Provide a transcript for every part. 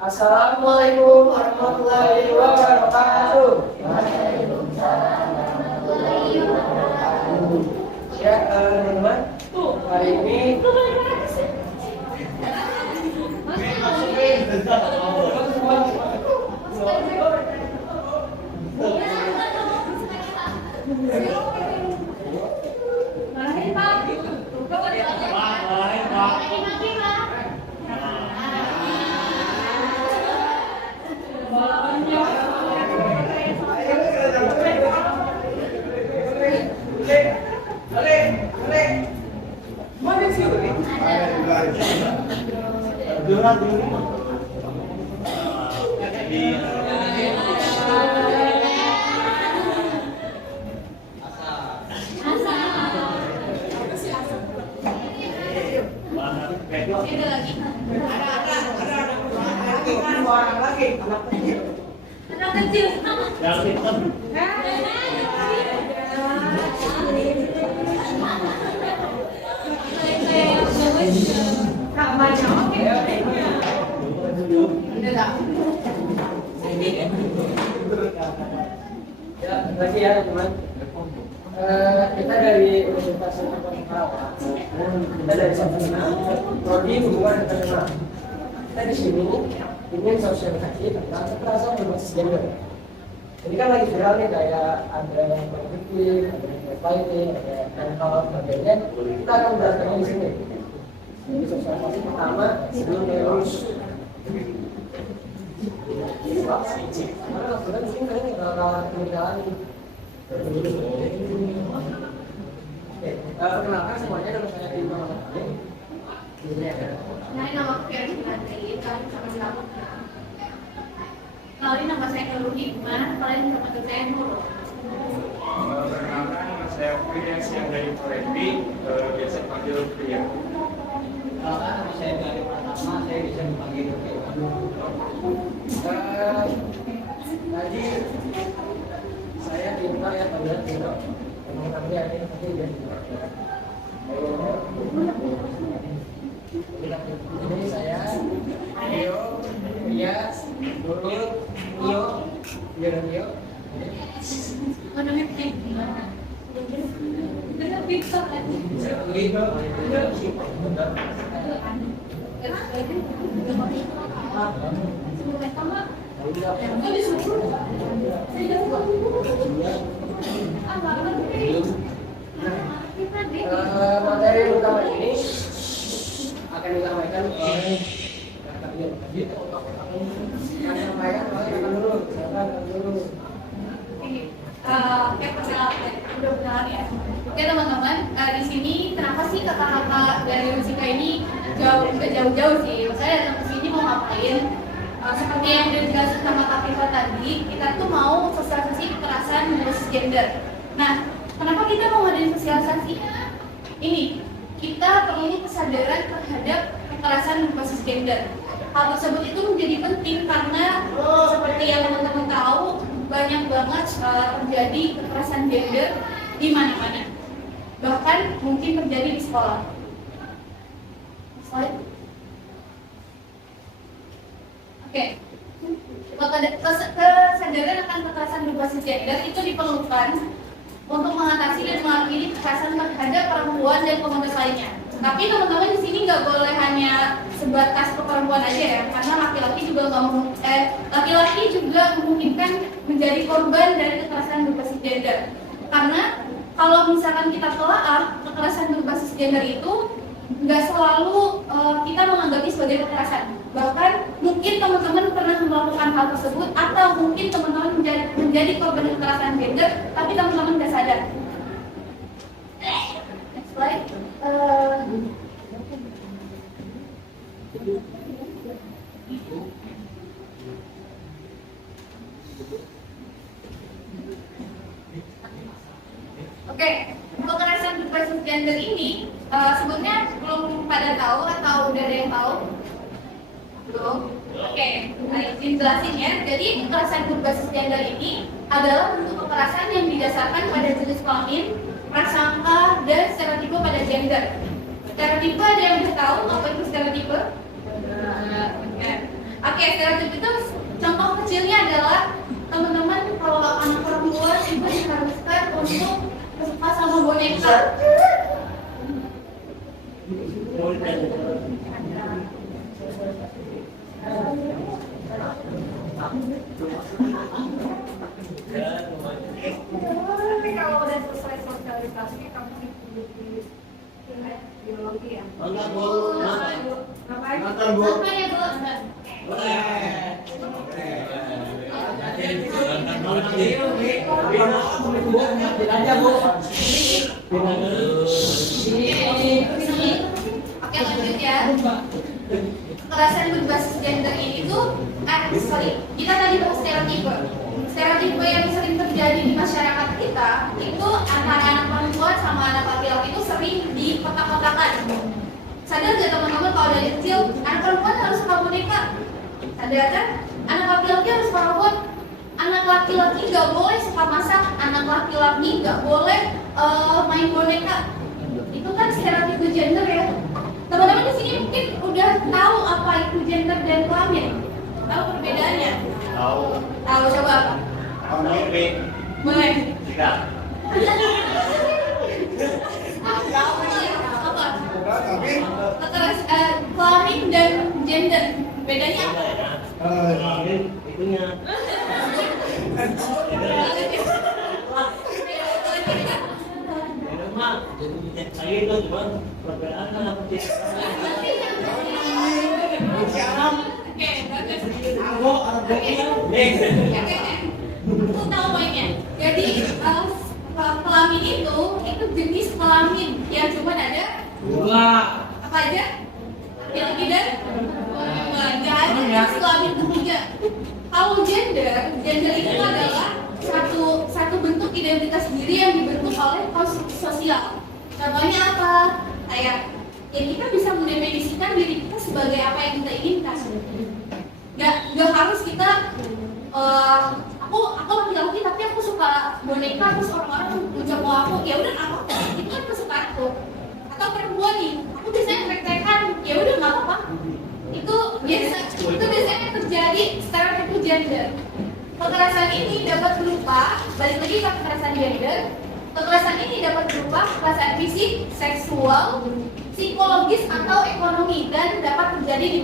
Assalamualaikum warahmatullahi wabarakatuh. Waalaikumsalam warahmatullahi wabarakatuh. Ya, teman-teman, hari ini Anak kecil. ya lagi ya teman. Kita dari Universitas Perawat. Kita dari Sempurna, prodi hubungan internasional. Kita di sini ingin sosialisasi tentang kekerasan berbasis gender. Ini kan lagi viral nih, kayak ada yang politik, ada yang fighting, ada yang hal sebagainya. Kita akan belajarnya di sini. Ini sosialisasi pertama sebelum lulus. Karena mungkin kalian kawan ketinggalan nih. Perkenalkan semuanya, nama saya Dima. Nama aku Kevin Andri, kalian sama sama. Kenalin nama saya Nurul Hikmah, kalian sama saya Nurul. Perkenalkan, nama saya Frides yang dari Korepi, biasa dipanggil Pria. Perkenalkan, nama saya Dari Pratama, saya bisa dipanggil Pria. Tadi saya Dima ya, panggilan Dima. Teman kami hari ini pasti jadi ini saya, Rio, Ria, Nurul, Nio, dan Nio. Namanya Bener Victor kan? Materi utama ini akan disampaikan oleh Oke teman-teman, di sini kenapa sih kakak-kakak dari Musika ini jauh-jauh sih? Saya datang ke sini mau ngapain? Seperti yang udah dijelaskan sama Kak Tifa tadi, kita tuh mau sosialisasi kekerasan berbasis gender. Nah, kenapa kita mau ngadain sosialisasi? Ini, kita perlu kesadaran terhadap kekerasan berbasis gender. Hal tersebut itu menjadi penting karena seperti yang teman-teman tahu, banyak banget terjadi kekerasan gender di mana-mana. Bahkan mungkin terjadi di sekolah. Slide. Oke. Kesadaran akan kekerasan berbasis gender itu diperlukan untuk mengatasi dan mengakhiri kekerasan terhadap perempuan dan komunitas lainnya. Tapi teman-teman di sini nggak boleh hanya sebatas ke perempuan aja ya, karena laki-laki juga memungkinkan menjadi korban dari kekerasan berbasis gender. Karena kalau misalkan kita telaah kekerasan berbasis gender itu nggak selalu kita menganggapnya sebagai kekerasan. Bahkan mungkin teman-teman pernah melakukan hal tersebut atau mungkin teman-teman menjadi korban kekerasan gender, tapi teman-teman nggak sadar. Next slide. Oke, kekerasan berbasis gender ini sebetulnya belum pada tahu atau udah ada yang tahu? Belum? Oke, izin jelasin ya. Jadi kekerasan berbasis gender ini adalah bentuk kekerasan yang didasarkan pada jenis kelamin, prasangka, dan stereotipe pada gender. Stereotipe ada yang udah tahu apa itu stereotipe? Oke, stereotip itu contoh kecilnya adalah teman-teman kalau anak perempuan itu diharuskan untuk suka sama boneka. Tapi kalau udah selesai sosialisasi, kamu di biologi ya? Enggak, Bu. Ngapain? Nonton, Bu. Apa ya, Bu? aja Bu. Oke, lanjut ya. Kekerasan berbasis gender ini tuh, kita tadi bahas stereotipe. Stereotipe yang sering terjadi di masyarakat kita itu antara anak perempuan sama anak laki-laki itu sering dikotak-kotakan. Sadar gak teman-teman kalau dari kecil anak perempuan harus suka boneka? Sadar kan? Anak laki-laki harus suka robot. Anak laki-laki nggak boleh suka masak. Anak laki-laki nggak boleh main boneka. Itu kan stereotipe gender ya. Teman-teman di sini mungkin udah tahu apa itu gender dan kelamin. Tahu perbedaannya? Tahu. Tahu, coba apa? Tahu ini. Boleh. Tidak. Apa? Kelamin dan gender. Bedanya apa? Itunya. Saya itu cuma perbedaan kan apa sih? Oke, bagus. Aku Aku tahu poinnya. Jadi kelamin itu jenis kelamin yang cuma ada apa aja? Laki-laki dan jadi jenis kelamin ketiga. Kalau gender itu adalah satu bentuk identitas diri yang dibentuk oleh konstruksi sosial. Contohnya apa? Kayak ya kita bisa mendefinisikan diri kita sebagai apa yang kita inginkan. Gak harus kita aku laki-laki tapi aku suka boneka, terus orang-orang mencoba aku, ya udah nggak apa-apa, itu kan kesukaan aku. Atau perempuan nih, aku biasanya tek-tekan, ya udah nggak apa-apa. Itu biasanya terjadi stereotip gender. Kekerasan ini dapat berupa, balik lagi ke kekerasan gender. Kekerasan ini dapat berupa kekerasan fisik, seksual, psikologis atau ekonomi dan dapat terjadi di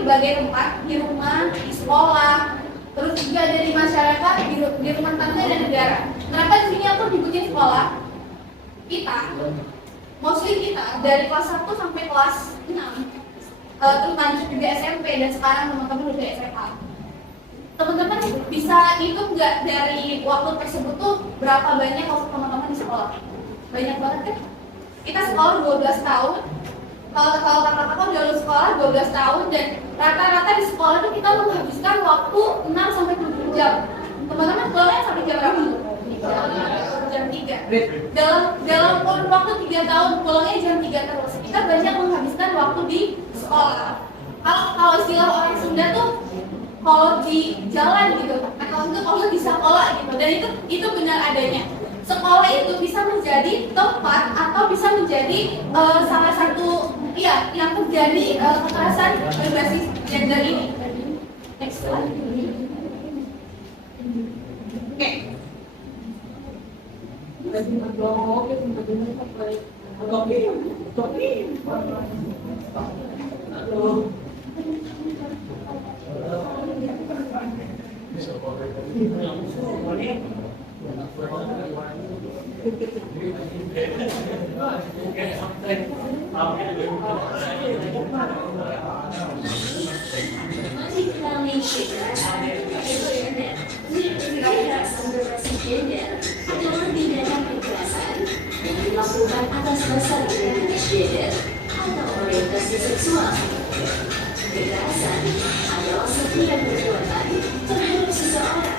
berbagai tempat, di rumah, di sekolah, terus juga ada di masyarakat, di rumah tangga dan negara. Kenapa di sini aku nyebutin sekolah? Mostly kita dari kelas 1 sampai kelas 6, terus lanjut juga SMP dan sekarang teman-teman udah SMA. Teman-teman bisa hitung nggak dari waktu tersebut tuh berapa banyak waktu teman-teman di sekolah? Banyak banget kan? Kita sekolah 12 tahun. Kalau kakak-kakak udah lulus sekolah 12 tahun dan rata-rata di sekolah tuh kita menghabiskan waktu 6 sampai 7 jam. Teman-teman sekolahnya sampai jam berapa? Jam 3. Dalam kurun waktu 3 tahun pulangnya jam 3 terus. Kita banyak menghabiskan waktu di sekolah. Kalau istilah orang Sunda tuh kalau di jalan gitu, atau itu kalau di sekolah gitu, dan itu benar adanya. Sekolah itu bisa menjadi tempat atau bisa menjadi salah satu yang terjadi kekerasan berbasis gender ini. Next slide. Dilakukan atas dasar identitas gender atau orientasi seksual. Kekerasan adalah setiap perbuatan terhadap seseorang,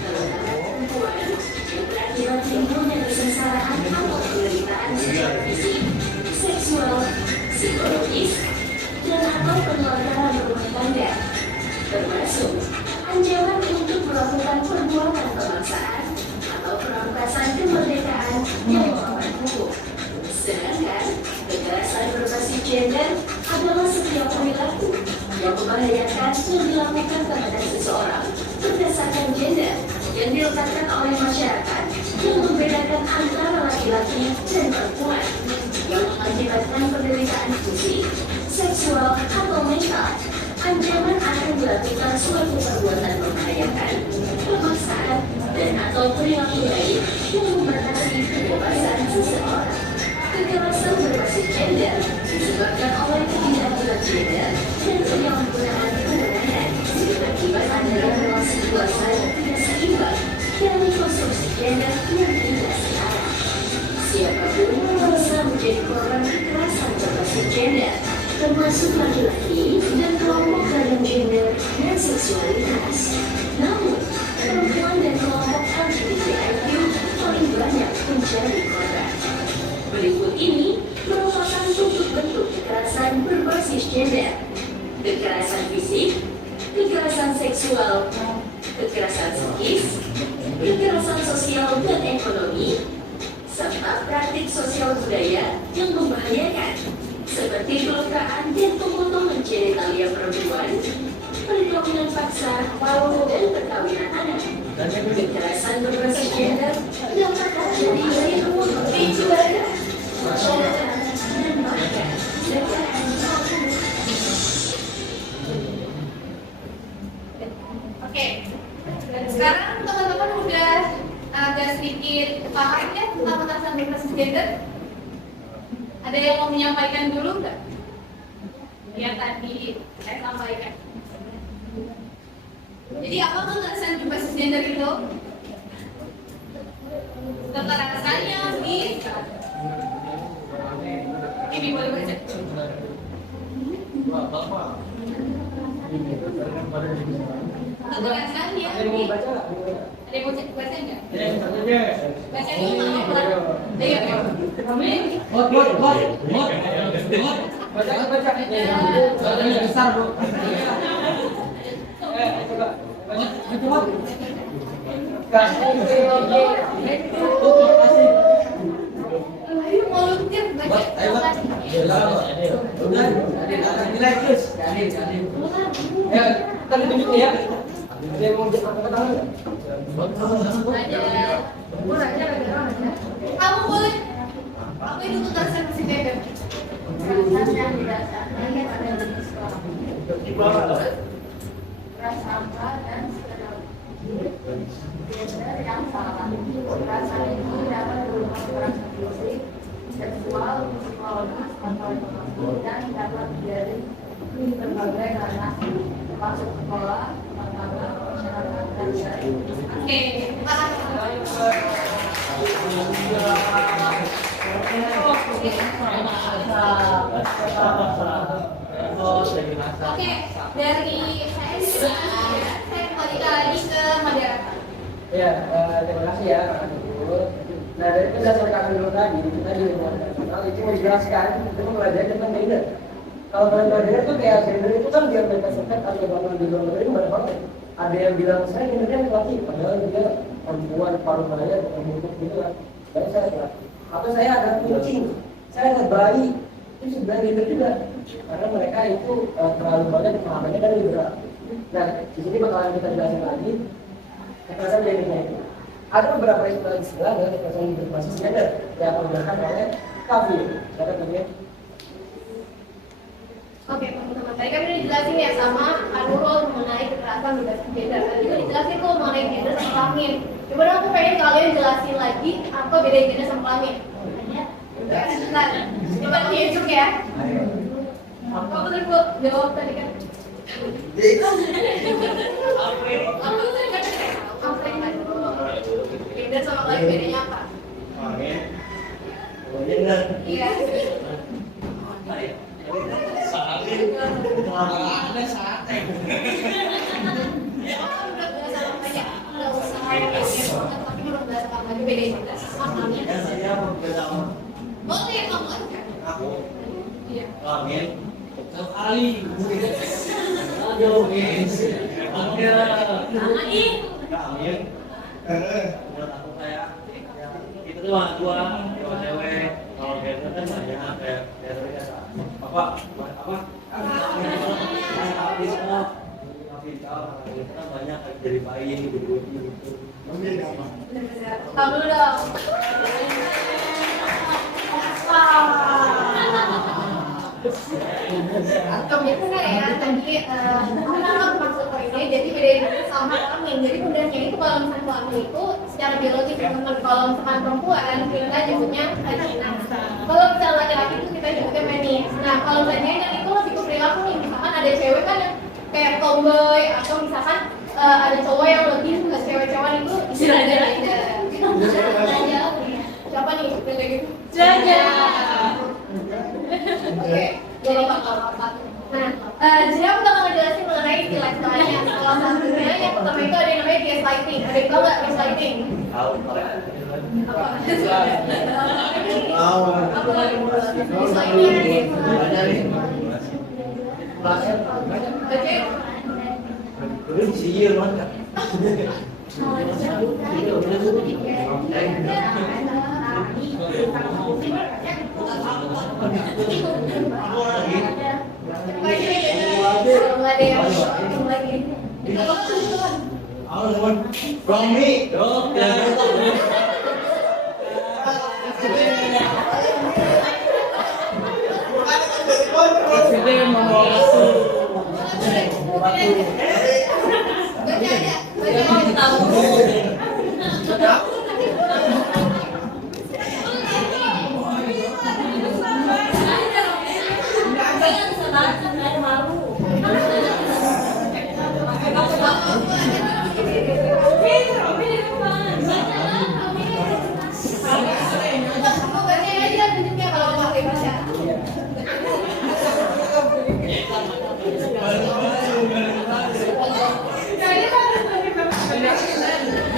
terutama perempuan, yang berakibat timbulnya kesengsaraan atau penderitaan secara fisik, seksual, psikologis, dan atau pelanggaran rumah tangga, termasuk ancaman untuk melakukan perbuatan pemaksaan atau perampasan kemerdekaan yang melawan hukum. Sedangkan kekerasan berbasis gender adalah setiap perilaku yang membahayakan yang dilakukan terhadap seseorang berdasarkan gender yang diletakkan oleh masyarakat yang membedakan antara laki-laki dan perempuan yang mengakibatkan penderitaan fisik, seksual, atau mental. Ancaman akan dilakukan suatu perbuatan membahayakan, pemaksaan, dan atau perilaku lain yang membatasi kebebasan seseorang. Kekerasan berbasis gender disebabkan oleh ketidakadilan gender dan penyalahgunaan kewenangan akibat adanya relasi kuasa yang tidak seimbang dan konstruksi gender yang tidak setara. Siapapun bisa menjadi korban kekerasan berbasis gender, termasuk laki-laki dan kelompok ragam gender dan seksualitas. Namun, perempuan dan kelompok LGBTIQ paling banyak menjadi korban. Berikut ini merupakan bentuk kekerasan berbasis gender: kekerasan fisik, kekerasan seksual, kekerasan psikis, kekerasan sosial dan ekonomi, serta praktik sosial budaya yang membahayakan seperti pelukaan dan pemotongan genitalia perempuan, perkawinan paksa, dan perkawinan anak. Kekerasan berbasis gender dapat terjadi dari berbagai ibadah, masyarakat, dan bahkan negara. Oke, dan sekarang teman-teman udah agak sedikit paham ya tentang kekerasan berbasis gender. Ada yang mau menyampaikan dulu nggak? Yang tadi saya sampaikan. Jadi apa kekerasan berbasis gender itu? Kekerasannya bisa. Ini boleh baca. Kekerasannya Ada yang mau baca nggak? ada yang mau baca nggak? Ya, Baca dulu nggak apa-apa. Ayo, ayo. Baca. Ini besar, Bro. Coba. Coba. Ayo, mau luncur, baca. Udah, nilai terus. Ya, tadi tunjuk ya. Ada yang mau angkat tangan nggak? Kamu boleh. Apa itu kekerasan berbasis gender? Kekerasan yang didasarkan pada jenis kelamin, ras apa dan gender yang salah. Kekerasan ini dapat berupa kekerasan fisik, seksual, psikologis, atau ekonomi, dan dapat dari berbagai ranah, termasuk sekolah, rumah tangga, masyarakat, dan syariah. Oke, Oke, dari saya kembali lagi ke moderator. Ya, terima kasih ya Kak Dulu. Nah, dari penjelasan Kak Dulu tadi, kita di hubungan internasional itu menjelaskan itu mempelajari tentang gender. Kalau tentang gender itu kayak gender itu kan biar mereka sempet atau bangun di luar negeri banyak banget. Ada yang bilang saya gendernya laki, padahal dia perempuan paruh baya atau bentuk gitu kan. Saya laki. Atau saya ada kucing, saya ada bayi, itu sebenarnya gender juga. Karena mereka itu terlalu banyak pemahamannya dan liberal. Nah, di sini bakalan kita jelasin lagi kekerasan gendernya itu. Ada beberapa istilah dari kekerasan berbasis gender yang digunakan oleh Kavi. Siapa namanya? Oke, teman-teman. Tadi kami udah dijelasin ya sama Kak Nurul mengenai kekerasan berbasis gender. Tadi juga dijelasin tuh mengenai gender sama kelamin. Coba dong aku pengen kalian jelasin lagi apa beda gender sama kelamin. Nah, coba dihitung ya. Apa betul Bu? Jawab tadi kan. Gender sama kelamin bedanya apa? Iya. Boleh kamu aja. Iya. Amin. Sekali. Aduh, guys. Amin. Amin. Menurut aku kayak itu tuh dua cewek. Kalau gender kan banyak kayak apa? makanya dari bayi gitu. Kamu dulu dong. Biasanya ya tadi kenapa masuk ke ini jadi bedain sama kelamin. Jadi sebenarnya itu kalau misalnya kelamin itu secara biologis teman-teman, kalau misalkan perempuan kita nyebutnya vagina. Kalau misalnya laki-laki itu kita nyebutnya penis. Nah kalau misalnya itu lebih ke perilaku nih, misalkan ada cewek kan yang kayak tomboy atau misalkan ada cowok yang lebih suka cewek-cewek itu istilahnya aja. Siapa nih yang kayak gitu? Jaja. Oke, jadi apa? Nah, jadi aku bakal ngejelasin mengenai istilah-istilahnya. Salah satunya yang pertama itu ada yang namanya gaslighting. Ada yang tahu nggak gaslighting? Tahu. Apa? Tahu. Gaslighting. Baca. Terus sihir mana? From me. Presiden membawa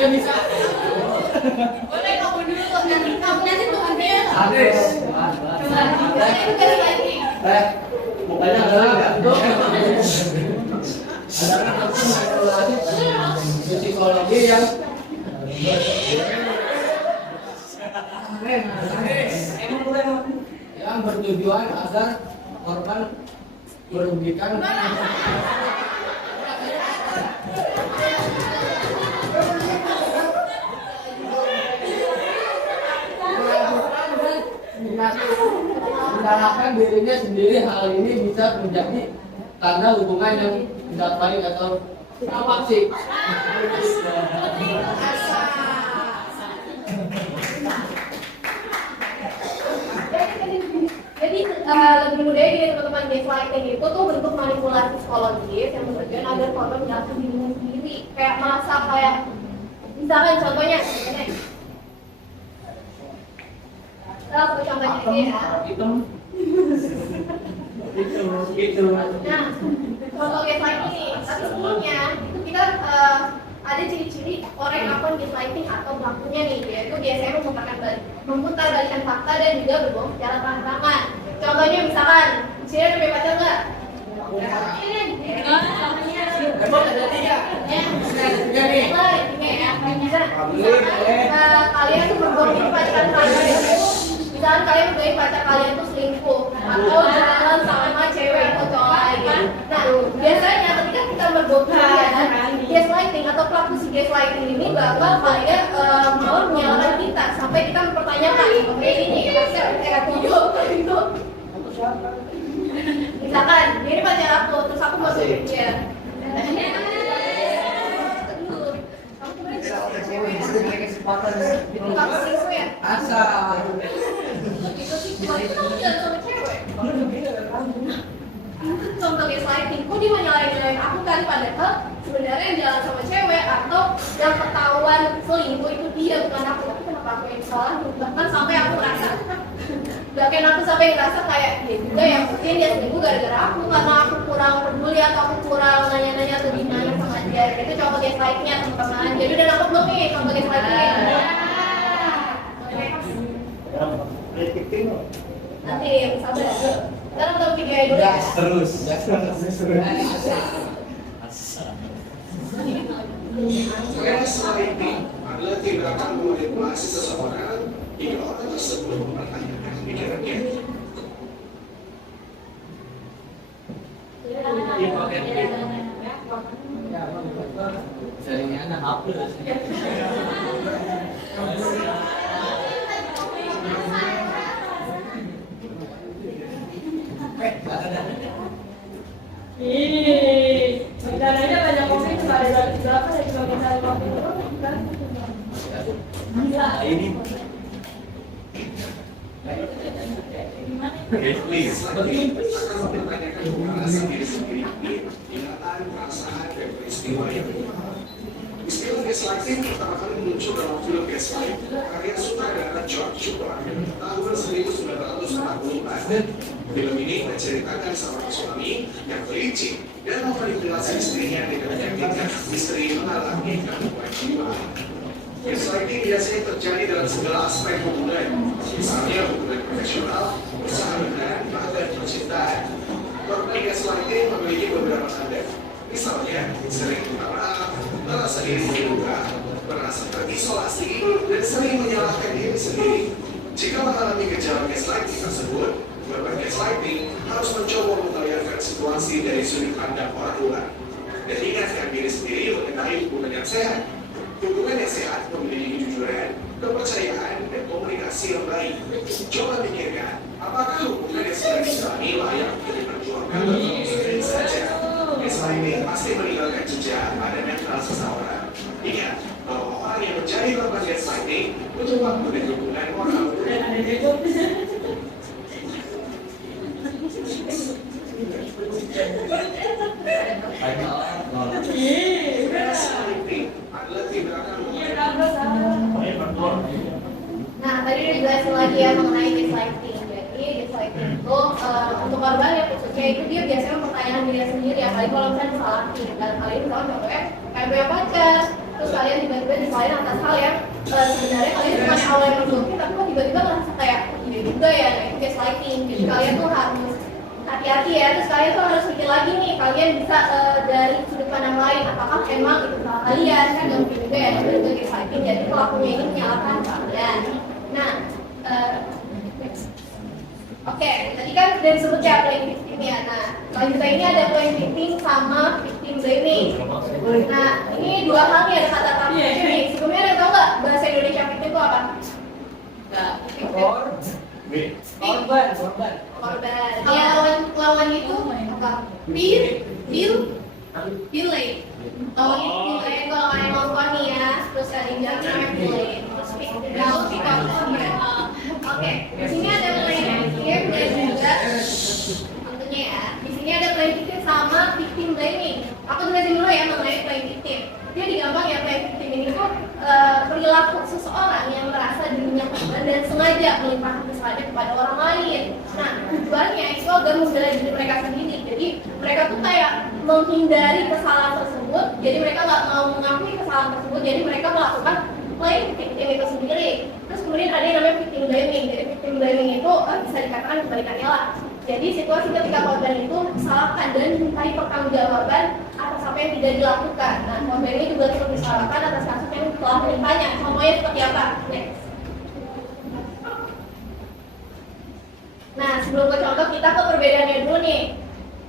bisa. Boleh kamu dulu kok, nanti Tuhan dia. Habis. Itu gaslighting. Mukanya ada nggak? Ada psikologi yang yang bertujuan agar korban merugikan. Menyalahkan dirinya sendiri. Hal ini bisa menjadi tanda hubungan yang tidak baik atau toksik. Jadi lebih mudah gini teman-teman, gaslighting itu tuh bentuk manipulasi psikologis yang bertujuan agar korban merasa bingung sendiri, kayak merasa kayak misalkan contohnya contohnya ini ya. Gitu. Nah, contoh gaslighting nih, tapi sebelumnya itu kita ada ciri-ciri orang yang melakukan gaslighting atau pelakunya nih, yaitu biasanya memutarbalikkan fakta dan juga berbohong secara terang-terangan. Contohnya misalkan, Cira udah punya pacar nggak? Emang ada tiga? Ya, kalian tuh berbohong pacaran kalian itu, misalkan kalian berbohong pacar kalian tuh selingkuh atau jalan sama cewek atau cowok lain. Nah, biasanya ketika kita berbohong gaslighting atau pelaku si gaslighting ini bakal kayak mau menyalahkan kita sampai kita mempertanyakan, oke ini kayak video itu. Misalkan, ini pacar aku, terus aku masuk dia. Itu kamu selingkuh ya? Asal. Itu sih, kamu jalan sama cewek. Itu contoh gaslighting. Kok dia menyalahin aku kan, padahal sebenarnya yang jalan sama cewek atau yang ketahuan selingkuh itu dia, bukan aku. Tapi kenapa aku yang salah? Bahkan sampai aku merasa bahkan aku sampai ngerasa kayak dia juga yang mungkin dia selingkuh gara-gara aku, karena aku kurang peduli atau aku kurang nanya-nanya atau gimana sama dia. Itu contoh gaslightingnya teman-teman. Jadi udah nangkep belum nih contoh gaslightingnya? Nanti sabar. Sekarang kita tiga dulu ya. Terus. Gaslighting adalah tindakan memanipulasi seseorang hingga orang tersebut mempertanyakan pikirannya. Ya, betul. Seringnya anak hapus. Ih, rencananya banyak kopi cuma ada berapa ya cuma kita kopi terus kan? Gila. Ini Please, lagi akan mempertanyakan perasaan diri sendiri, ingatan, perasaan, dan peristiwa yang berulang. Istilah gaslighting pertama kali muncul dalam film Gaslight karya sutradara George Cukor tahun 1944. Film ini menceritakan seorang suami yang pelicin dan memanipulasi istrinya dengan menyakitkan istri mengalami gangguan jiwa. Gaslighting biasanya terjadi dalam segala aspek hubungan, misalnya hubungan profesional, persahabatan, bahkan percintaan. Korban gaslighting memiliki beberapa tanda. Misalnya, sering minta maaf, merasa diri terluka, merasa terisolasi, dan sering menyalahkan diri sendiri. Jika mengalami gejala gaslighting tersebut, korban gaslighting harus mencoba membayangkan situasi dari sudut pandang orang luar dan ingatkan diri sendiri mengenai hubungan yang sehat. Hubungan yang sehat memiliki kejujuran, kepercayaan, dan komunikasi yang baik. Coba pikirkan, apakah hubungan yang sedang dijalani layak untuk diperjuangkan atau sedang saja? Gaslighting pasti meninggalkan jejak pada mental seseorang. Ingat bahwa orang yang menjadi korban gaslighting butuh waktu dan dukungan moral. Gaslighting adalah tindakan Nah, tadi udah jelasin lagi ya mengenai gaslighting. Jadi gaslighting itu untuk korban yang khususnya itu dia biasanya mempertanyakan diri sendiri, apalagi kalau misalnya disalahin. Dan kali ini misalnya contohnya kayak punya pacar, terus kalian tiba-tiba disalahin atas hal yang sebenarnya kalian cuma awal yang berjuangin, tapi kok tiba-tiba ngerasa kayak iya juga ya, nah itu gaslighting. Jadi kalian tuh harus hati-hati ya, terus kalian tuh harus pikir lagi nih, kalian bisa dari sudut pandang lain, apakah emang itu salah kalian, kan gak mungkin juga ya, itu juga gaslighting, jadi pelakunya ini menyalahkan kalian. Nah, oke, tadi kan sudah disebut ya playing victim ya. Nah, selanjutnya ini ada playing victim sama victim blaming. Nah, ini dua hal nih, ada kata-kata victim nih. Sebelumnya ada tau nggak bahasa Indonesia victim itu apa? Nggak. Korban. Korban. Kalau lawan itu apa? Villain. Lawan itu villain. Kalau kalian nonton nih ya, terus ada yang jalan namanya villain. Terus victim. Oke, di sini ada playing victim dan juga tentunya ya. Di sini ada playing victim sama victim blaming. Aku jelasin dulu ya mengenai playing victim. Jadi gampang ya, playing victim ini tuh perilaku seseorang yang merasa dirinya korban dan sengaja melimpahkan kesalahan kepada orang lain. Nah, tujuannya itu agar membela diri mereka sendiri. Jadi mereka tuh kayak menghindari kesalahan tersebut. Jadi mereka nggak mau mengakui kesalahan tersebut. Jadi mereka melakukan playing victim itu sendiri. Terus kemudian ada yang namanya victim blaming. Jadi victim blaming itu bisa dikatakan kebalikannya lah. Jadi situasi ketika korban itu disalahkan dan dimintai pertanggungjawaban atas apa yang tidak dilakukan. Nah, korban ini juga turut disalahkan atas kasus yang telah menimpanya. Contohnya seperti apa? Next. Nah, sebelum ke contoh, kita ke perbedaannya dulu nih.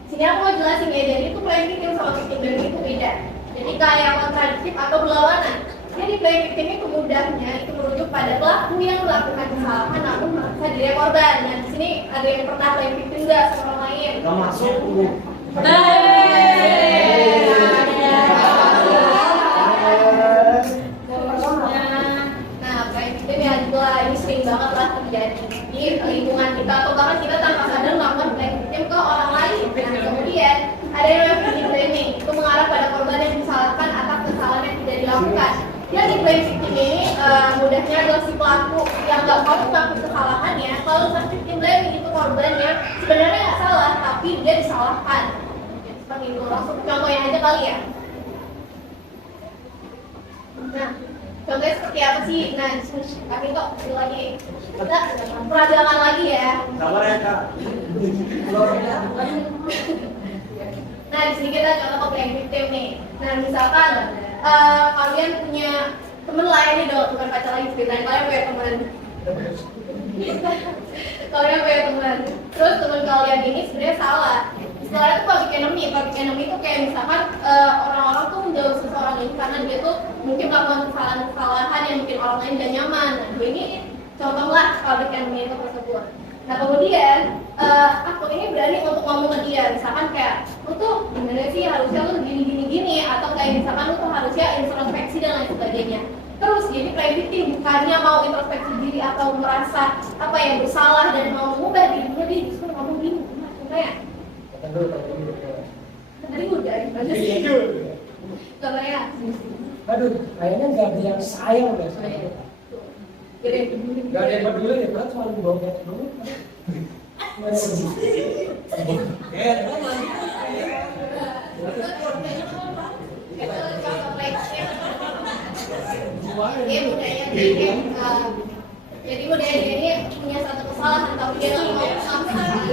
Sini aku mau jelasin ya, jadi itu playing victim sama victim blaming itu beda. Jadi kayak kontradiktif atau berlawanan. Jadi playing victim itu mudahnya itu merujuk pada pelaku yang melakukan kesalahan namun merasa dirinya korban. Nah, di sini ada yang pernah playing victim nggak sama orang lain? Nggak masuk. Nah, playing victim ya juga ini sering banget lah terjadi di lingkungan kita atau bahkan kita tanpa sadar melakukan playing victim ke orang lain. Nah, kemudian ada yang namanya victim blaming, itu mengarah pada korban yang disalahkan atas kesalahan yang tidak dilakukan. Jadi playing victim ini mudahnya adalah si pelaku yang nggak mau mengakui kesalahannya. Kalau victim blaming itu korbannya sebenarnya nggak salah, tapi dia disalahkan. Seperti itu. Langsung contohnya aja kali ya. Nah, contohnya seperti apa sih? Nah, di sini kami kok lagi kita peradaban lagi ya. Sabar ya kak. Nah, di sini kita contoh ke playing victim nih. Nah, misalkan kalian punya temen lah, ini dong, bukan pacar lagi, ceritain kalian punya temen. Kalian punya temen, terus temen kalian ini sebenarnya salah. istilahnya tuh public enemy itu kayak misalkan orang-orang tuh menjauh seseorang ini karena dia tuh mungkin melakukan kesalahan yang bikin orang lain gak nyaman. Nah, gue ini contohlah public enemy itu tersebut. Nah kemudian aku ini berani untuk ngomong ke dia, misalkan kayak lu tuh gimana sih, harusnya lu gini atau kayak misalkan lu tuh harusnya introspeksi dan lain sebagainya. Terus jadi play victim, bukannya mau introspeksi diri atau merasa apa yang bersalah dan mau mengubah dirinya, dia justru ngomong gini, kayak tadi udah aja sih. Coba ya. Aduh, kayaknya nggak ada yang sayang deh. Gede. Nggak ada yang peduli deh, padahal cuma dibawa dulu. Jadi budaya dia ini punya satu kesalahan tapi dia nggak mau sampai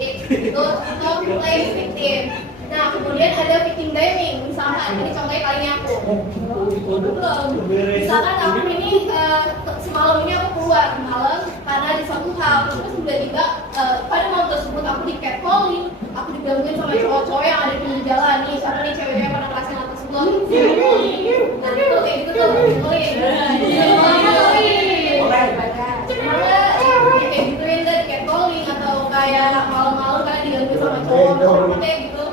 itu play victim. Nah kemudian ada victim blaming, misalkan ini contohnya kalinya aku misalkan aku ini semalam ini aku keluar malam karena di suatu hal, terus tiba-tiba pada malam tersebut aku di catcalling, aku digangguin sama cowok-cowok yang ada di pinggir jalan nih, karena nih ceweknya pada ngerasain atas sebelah. Nah itu kayak gitu tuh catcalling kayak gituin dari catcalling atau kayak malam-malam kalian digangguin sama cowok kayak gitu.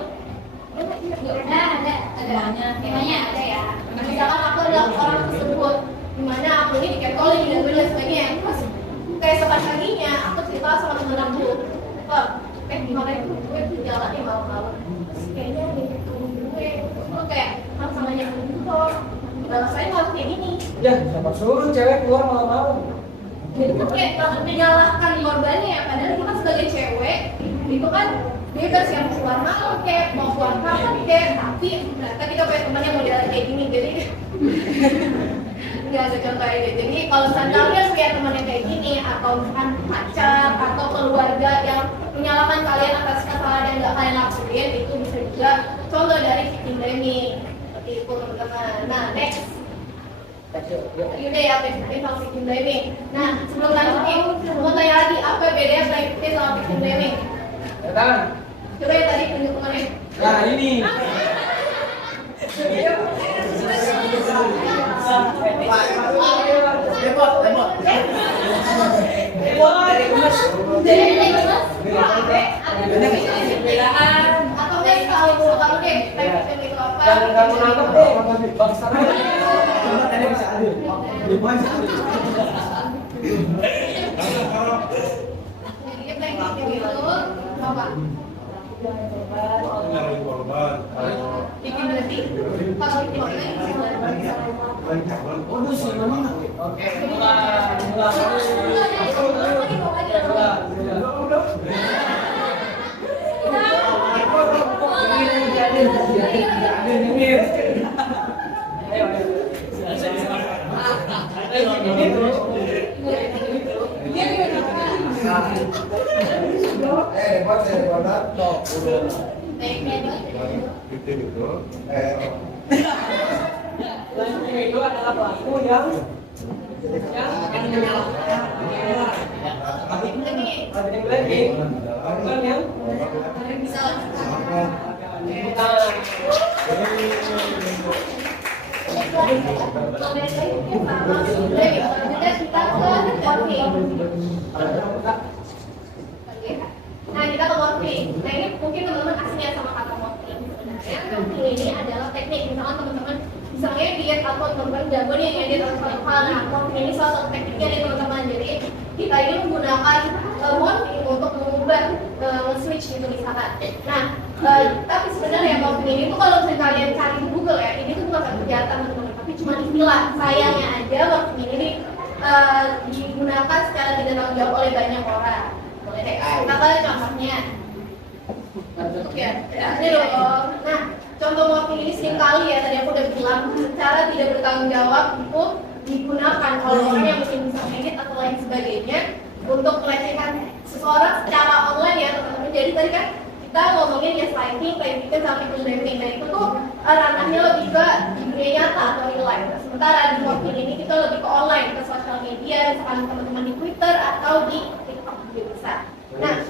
Ada ya. Misalkan aku adalah orang tersebut, dimana aku ini di catcalling dan sebagainya. Terus kayak sepas paginya aku cerita sama temen aku, gimana itu gue tuh jalan ya malam-malam. Terus kayaknya ada yang gue, terus kayak sama-samanya kok. Rasanya malah kayak gini. Ya, siapa suruh cewek keluar malam-malam? Jadi itu kayak menyalahkan korbannya ya, padahal kita sebagai cewek itu kan bebas yang keluar malam kayak mau keluar kapan kayak, tapi ternyata kita punya teman yang model kayak gini, jadi nggak ada contoh aja. Jadi kalau misalnya kalian punya teman yang kayak gini atau misalkan pacar atau keluarga yang menyalahkan kalian atas kesalahan yang nggak kalian lakuin, itu bisa juga contoh dari victim blaming seperti itu teman-teman. Nah next. Yaudah ya, play sama victim blaming. Nah, sebelum lanjutin, mau tanya lagi, apa bedanya play victim sama victim blaming? Datang. Coba ya tadi tunjuk kemana? Nah ini. Atau enggak kalau kamu deh, play victim itu apa? Jangan kamu nangkep deh, bangsa. Jadi play victim itu apa? Bikin berarti kalau bikin Waduh sih mana? Oke, mulai. Itu adalah pelaku yang bukan yang bisa Nah kita ke morphing. Nah ini mungkin teman-teman aslinya sama kata morphing. Sebenarnya morphing ini adalah teknik, misalkan teman-teman misalnya diet atau teman-teman jagoan yang edit atau suatu hal. Nah morphing ini salah satu tekniknya nih teman-teman. Jadi kita ini menggunakan morphing untuk mengubah switch gitu misalkan. Nah tapi sebenarnya morphing ini tuh kalau misalnya kalian cari di Google ya, ini tuh bukan satu kejahatan teman-teman, tapi cuma istilah. Sayangnya aja morphing ini digunakan secara tidak tanggung jawab oleh banyak orang. Boleh deh, kita kalian contohnya. Ya, ini loh. Nah, contoh morphing ini sering kali ya, tadi aku udah bilang, secara tidak bertanggung jawab untuk digunakan oleh orang yang mungkin bisa edit atau lain sebagainya untuk melecehkan seseorang secara online ya teman-teman. Jadi tadi kan kita ngomongin ya sliding, play victim, sama victim blaming. Nah itu tuh ranahnya lebih ke dunia nyata atau real life. Sementara di morphing ini kita lebih ke online, ke sosial media, misalkan teman-teman di Twitter atau di TikTok juga bisa. Nah,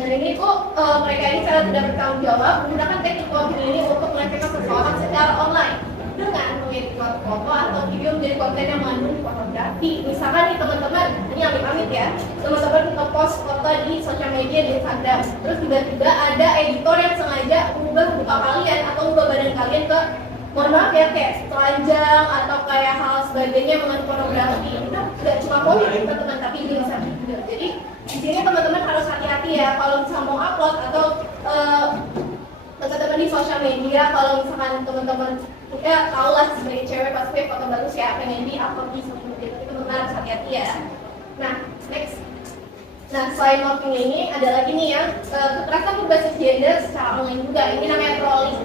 dari ini tuh mereka ini secara tidak bertanggung jawab menggunakan teknik cloaking ini untuk melecehkan seseorang secara online dengan mengedit foto atau video menjadi konten yang mengandung pornografi. Misalkan nih teman-teman, ini amit-amit ya, teman-teman kita post foto di sosial media di Instagram, terus tiba-tiba ada editor yang sengaja mengubah muka kalian atau mengubah badan kalian ke, mohon maaf ya, kayak telanjang atau kayak hal sebagainya mengandung pornografi. Itu nggak cuma komik teman-teman, tapi ini bisa juga. Jadi di sini teman-teman harus hati-hati ya kalau misalnya mau upload atau teman-teman di sosial media, kalau misalkan teman-teman ya tahu lah sebagai cewek pasti foto bagus ya pengen di upload di sosial media, tapi teman-teman harus hati-hati ya. Nah, next. Nah, selain cloaking ini ada lagi nih yang kekerasan berbasis gender secara online juga. Ini namanya trolling.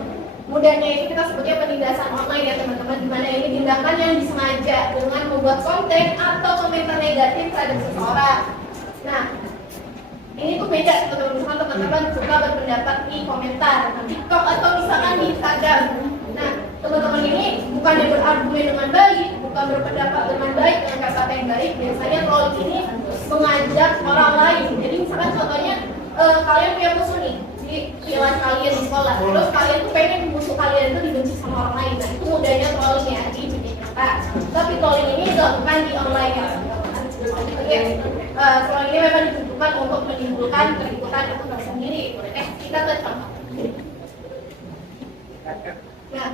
Mudahnya itu kita sebutnya penindasan online ya teman-teman, dimana ini tindakan yang disengaja dengan membuat konten atau komentar negatif terhadap seseorang. Nah, ini tuh beda teman-teman. Misalkan teman-teman suka berpendapat di komentar di TikTok atau misalkan di Instagram. Nah, teman-teman ini bukannya berargumen dengan baik, bukan berpendapat dengan baik dengan kata-kata yang baik. Biasanya trolling ini mengajak orang lain. Jadi misalkan contohnya kalian punya musuh nih di kelas kalian di sekolah, terus kalian tuh pengen musuh kalian itu dibenci sama orang lain. Nah, itu mudahnya trolling ya di dunia nyata. Tapi trolling ini dilakukan di online ya. Oke, trolling ini memang ditujukan untuk menimbulkan keributan itu tersendiri. Kita ke contoh. Nah,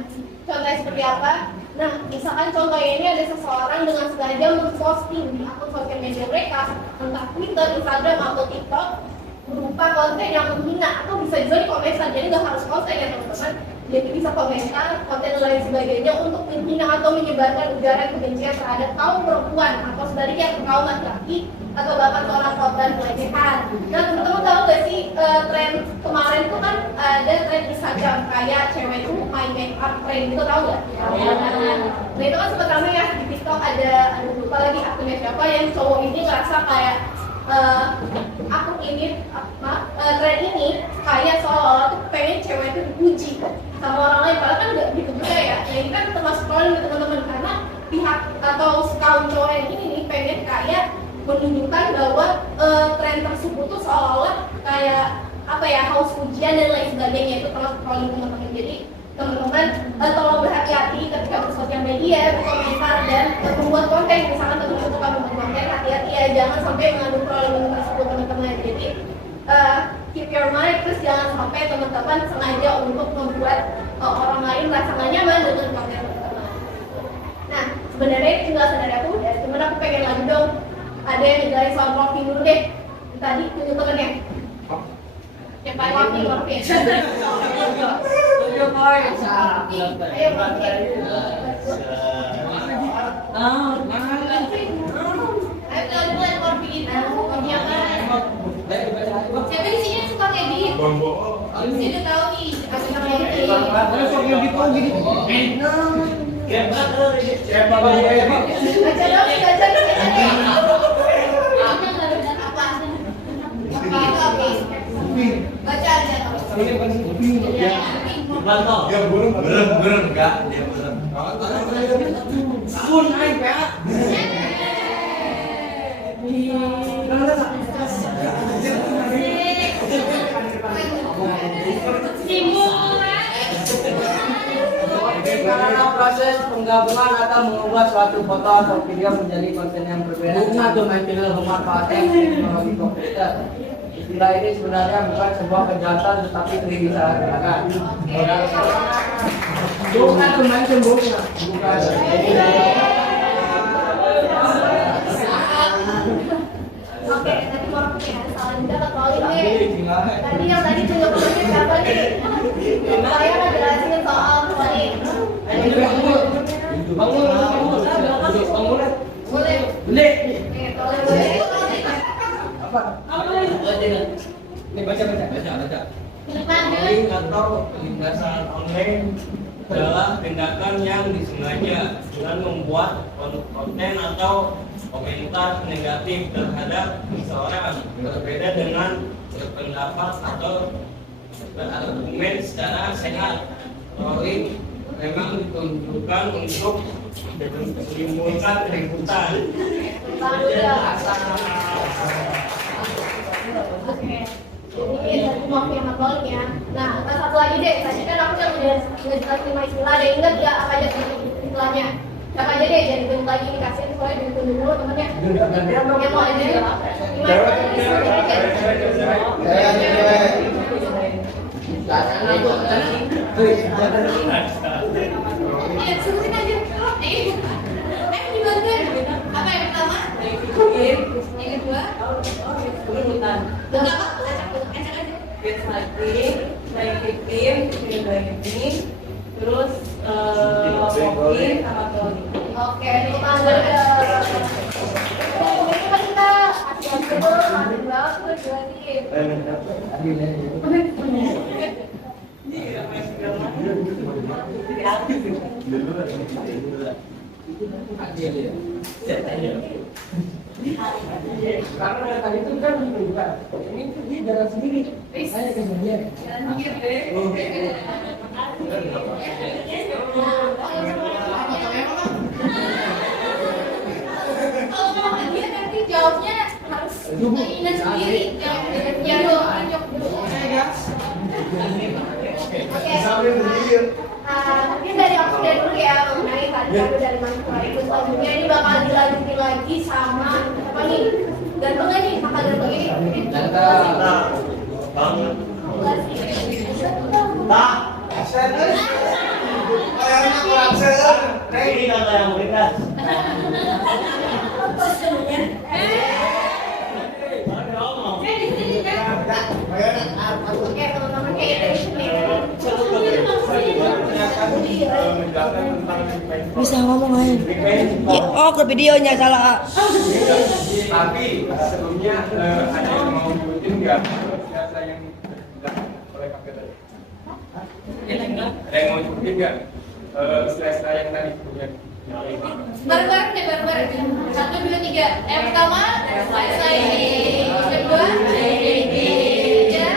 contohnya seperti apa? Nah, misalkan contohnya ini ada seseorang dengan sengaja memposting di akun sosial media mereka, entah Twitter, Instagram, atau TikTok, berupa konten yang menghina atau bisa juga di komentar. Jadi nggak harus konten ya teman-teman. Jadi bisa komentar, konten dan lain sebagainya untuk menghina atau menyebarkan ujaran kebencian terhadap kaum perempuan atau sebaliknya kaum laki-laki atau bahkan seorang korban pelecehan. Nah, teman-teman tahu nggak sih tren kemarin itu kan ada tren Instagram kayak cewek itu main make up trend itu, tahu nggak? Nah, itu kan sempat ramai ya di TikTok, ada lupa lagi akunnya siapa yang cowok ini ngerasa kayak akun ini tren ini kayak seolah-olah tuh pengen cewek itu dipuji sama orang lain, padahal kan nggak gitu juga ya. Ini kan termasuk trolling teman-teman, karena pihak atau kaum cowok yang ini nih pengen kayak menunjukkan bahwa tren tersebut tuh seolah-olah kayak apa ya, haus pujian dan lain sebagainya. Itu termasuk trolling teman-teman. Jadi teman-teman tolong berhati-hati ketika bersosial media, berkomentar dan membuat konten. Misalkan teman-teman suka membuat konten, hati-hati ya, jangan sampai mengandung trolling tersebut teman-teman. Jadi keep your mind, terus jangan sampai teman-teman sengaja untuk membuat orang lain merasa nggak nyaman dengan konten teman-teman. Nah, sebenarnya ini penjelasan dari aku udah, cuman aku pengen lagi dong ada yang ngejelasin soal cloaking dulu deh. Tadi tunjuk temennya. Yang paling cloaking. Ayo siapa di sini suka kayak gini? Saya udah tahu nih, aku namanya baca aja. Ya burung enggak, dia burung. Sun aing PA. Karena proses penggabungan atau mengubah suatu foto atau video menjadi konten yang berbeda atau memanfaatkan teknologi komputer. Istilah ini sebenarnya bukan sebuah kejahatan tetapi sering disalahgunakan. Bukan pemain sembunyi, bukan. Oke, tadi mau aku ya, salah juga ke trolling nih. Tadi yang tadi tunjuk temennya siapa nih? Saya mau jelasin soal trolling. Bangun. Boleh. Boleh. Boleh. Apa? Ini baca. Trolling atau penindasan online adalah tindakan yang disengaja dengan membuat konten atau komentar negatif terhadap seseorang berbeda dengan berpendapat atau berargumen secara sehat. Trolling memang ditunjukkan untuk menimbulkan keributan. mafia matolnya. Nah, satu lagi deh, tadi kan aku udah ngejelasin 5 istilah, ada inget gak apa aja istilahnya? Siapa aja deh, jadi bentuk lagi dikasih, soalnya ditunggu dulu temennya. Yang mau aja deh, 5 iya, sebutin aja. Dibantuin. Apa yang pertama? Yang kedua? Urutan. Enggak apa, acak aja. Get main game, terus walking sama clothing. Oke, untuk tanggal ini kan kita kasih dulu, kasih bagus, jelasin. Karena tadi itu kan juga ini jalan sendiri. Saya ke dia. Kalau mau dia nanti jawabnya harus keinginan sendiri, yang tunjuk dulu. Mungkin dari aku dulu ya mengenai kado dari mahasiswa itu selanjutnya ini bakal dilanjutin lagi sama apa nih? Ganteng nggak nih kakak ganteng ini? Ini kata yang berikan. Oke teman-teman kayak itu nih. Bisa ngomong aja. Oh, ke videonya salah. Tapi sebelumnya ada yang mau nyebutin nggak jasa yang dilakukan oleh KPK tadi? Ada yang mau nyebutin nggak istilah-istilah yang tadi punya? Bareng-bareng deh, bareng-bareng. 1, 2, 3. Yang pertama, selesai. Yang kedua, ketiga,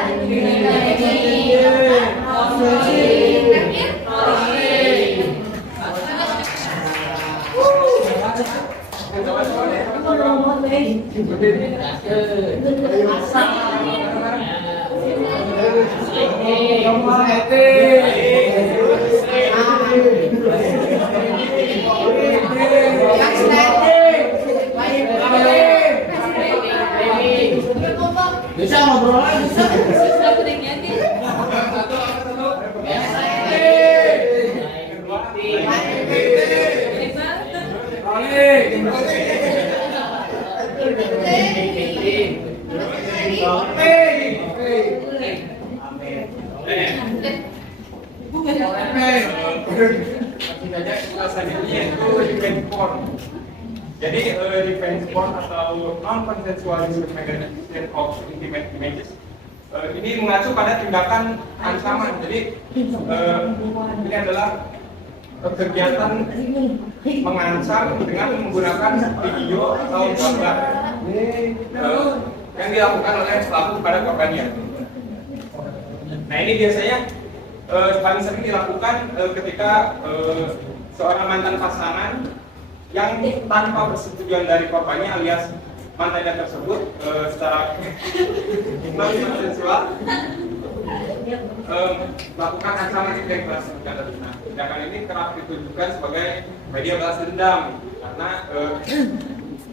Bisa ngobrol lagi. Jadi defense porn atau non-consensual discrimination of intimate images ini mengacu pada tindakan ancaman. Jadi ini adalah kegiatan mengancam dengan menggunakan video atau gambar yang dilakukan oleh pelaku kepada korbannya. Nah ini biasanya paling sering dilakukan ketika seorang mantan pasangan yang tanpa persetujuan dari korbannya alias mantannya tersebut secara non-konsensual melakukan ancaman intimidasi. Nah, tindakan ini kerap ditunjukkan sebagai media balas dendam karena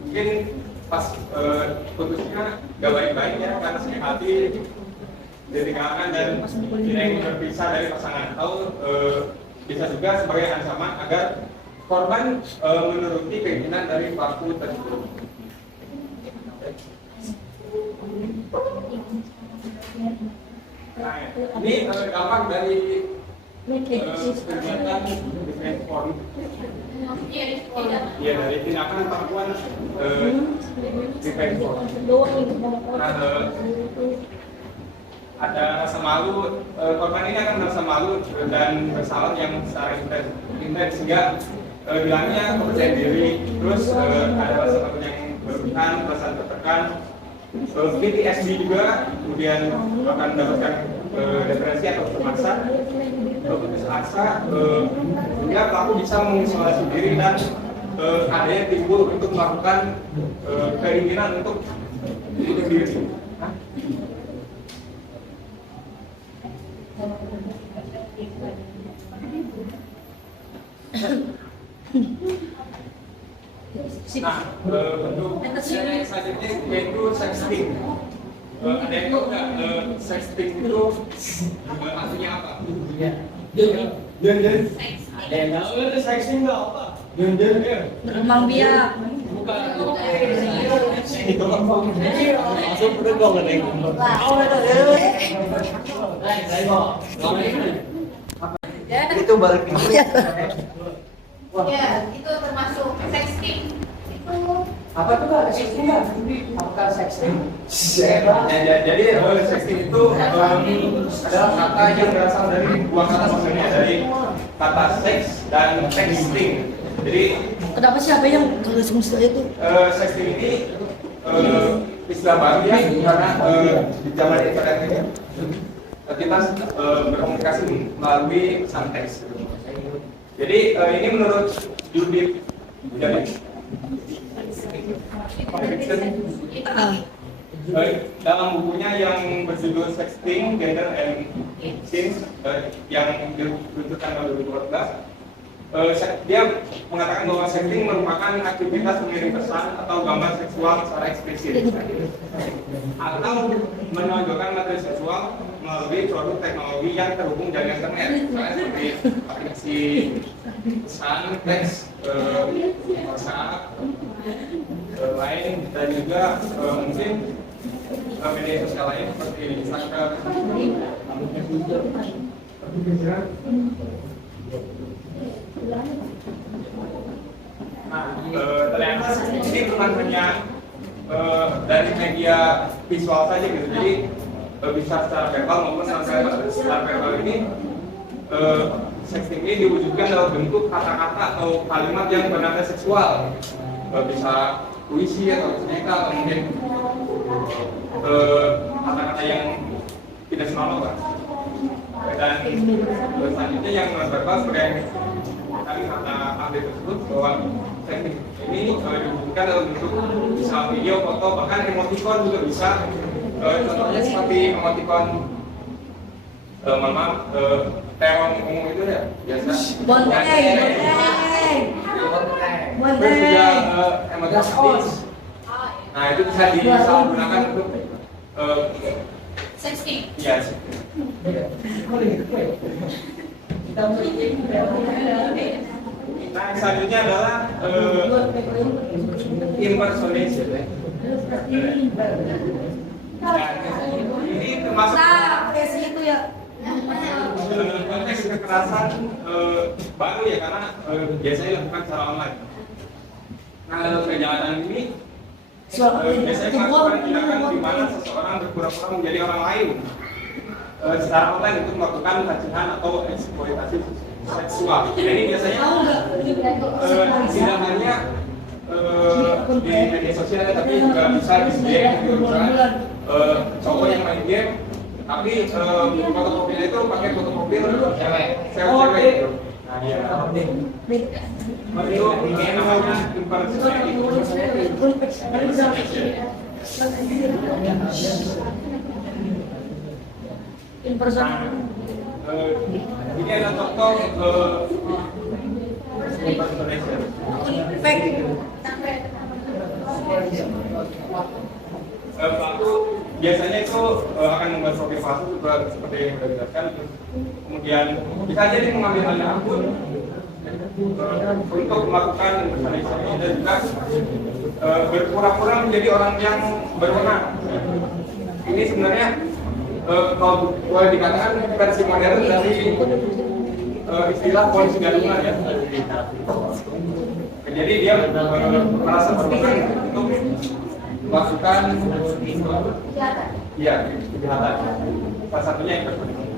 mungkin pas putusnya gak baik-baik ya karena sakit hati ditinggalkan dan tidak ingin berpisah dari pasangan, atau bisa juga sebagai ancaman agar korban menuruti keinginan dari pelaku tersebut. Nah, ini dampak dari kegiatan defense porn. Ya, dari tindakan perempuan defense porn. Nah, ada rasa malu, korban ini akan merasa malu dan bersalah yang secara intens sehingga bilangnya kepercayaan diri, terus ada rasa takut yang berlebihan, perasaan tertekan, PTSD juga, kemudian akan mendapatkan depresi atau terpaksa, putus asa, sehingga pelaku bisa mengisolasi diri dan adanya timbul untuk melakukan keinginan untuk bunuh diri. Nah, bentuk yang selanjutnya yaitu sexting. Ada yang tahu nggak sexting itu artinya apa? Iya. Ada yang tahu sexting nggak apa? Berkembang biak. Bukan. Langsung berdengkong kan yang Itu balik Ya, itu termasuk sexting. Itu apa tuh kak? Sexting nggak? Apakah sexting? Jadi sexting itu adalah kata yang berasal dari dua kata maksudnya dari kata seks dan texting. Jadi Kenapa siapa yang kalau semesta itu? sexting ini istilah baru ya karena di zaman internet ini kita berkomunikasi melalui pesan teks. Jadi ini menurut Judith dalam bukunya yang berjudul Sexting, Gender and Scenes yang diluncurkan tahun 2014, dia mengatakan bahwa sexting merupakan aktivitas mengirim pesan atau gambar seksual secara eksplisit atau menonjolkan materi seksual melalui produk teknologi yang terhubung dengan internet, seperti aplikasi pesan teks, WhatsApp, lain, dan juga mungkin media sosial lain seperti Instagram. Nah, ternyata ini bukan hanya dari media visual saja gitu, jadi bisa secara verbal maupun secara verbal ini sexting ini diwujudkan dalam bentuk kata-kata atau kalimat yang bernada seksual, bisa puisi atau cerita atau mungkin kata-kata yang tidak senonoh kan. Dan selanjutnya yang non-verbal seperti yang tadi kata update tersebut bahwa sexting ini diwujudkan dalam bentuk bisa video, foto, bahkan emoticon juga bisa. Contohnya seperti emoticon terong umum itu ya biasa. Terus juga emoticon. Nah itu bisa disalahgunakan untuk sexting. iya. Nah selanjutnya adalah impersonation. Ini termasuk itu ya. konteks kekerasan baru ya karena biasanya dilakukan secara online. Nah dalam kejahatan ini biasanya melakukan tindakan di mana seseorang berpura-pura menjadi orang lain secara online untuk melakukan pelecehan atau eksploitasi seksual. Nah, ini biasanya tidak hanya di media sosial tapi juga bisa di game gitu kan. Cowok yang main game tapi foto profilnya itu pakai foto profil cewek gitu. Nah, iya. Itu ini namanya impersonation. Ini ada contoh impersonation. Pelaku biasanya itu akan membuat profil palsu seperti yang sudah dijelaskan. Kemudian bisa jadi mengambil alih akun untuk melakukan impersonation dan juga berpura-pura menjadi orang yang berwenang. Ini sebenarnya kalau boleh dikatakan versi modern dari istilah polisi gadungan ya. Jadi dia merasa berwenang untuk melakukan kejahatan. Salah satunya yang berwenang.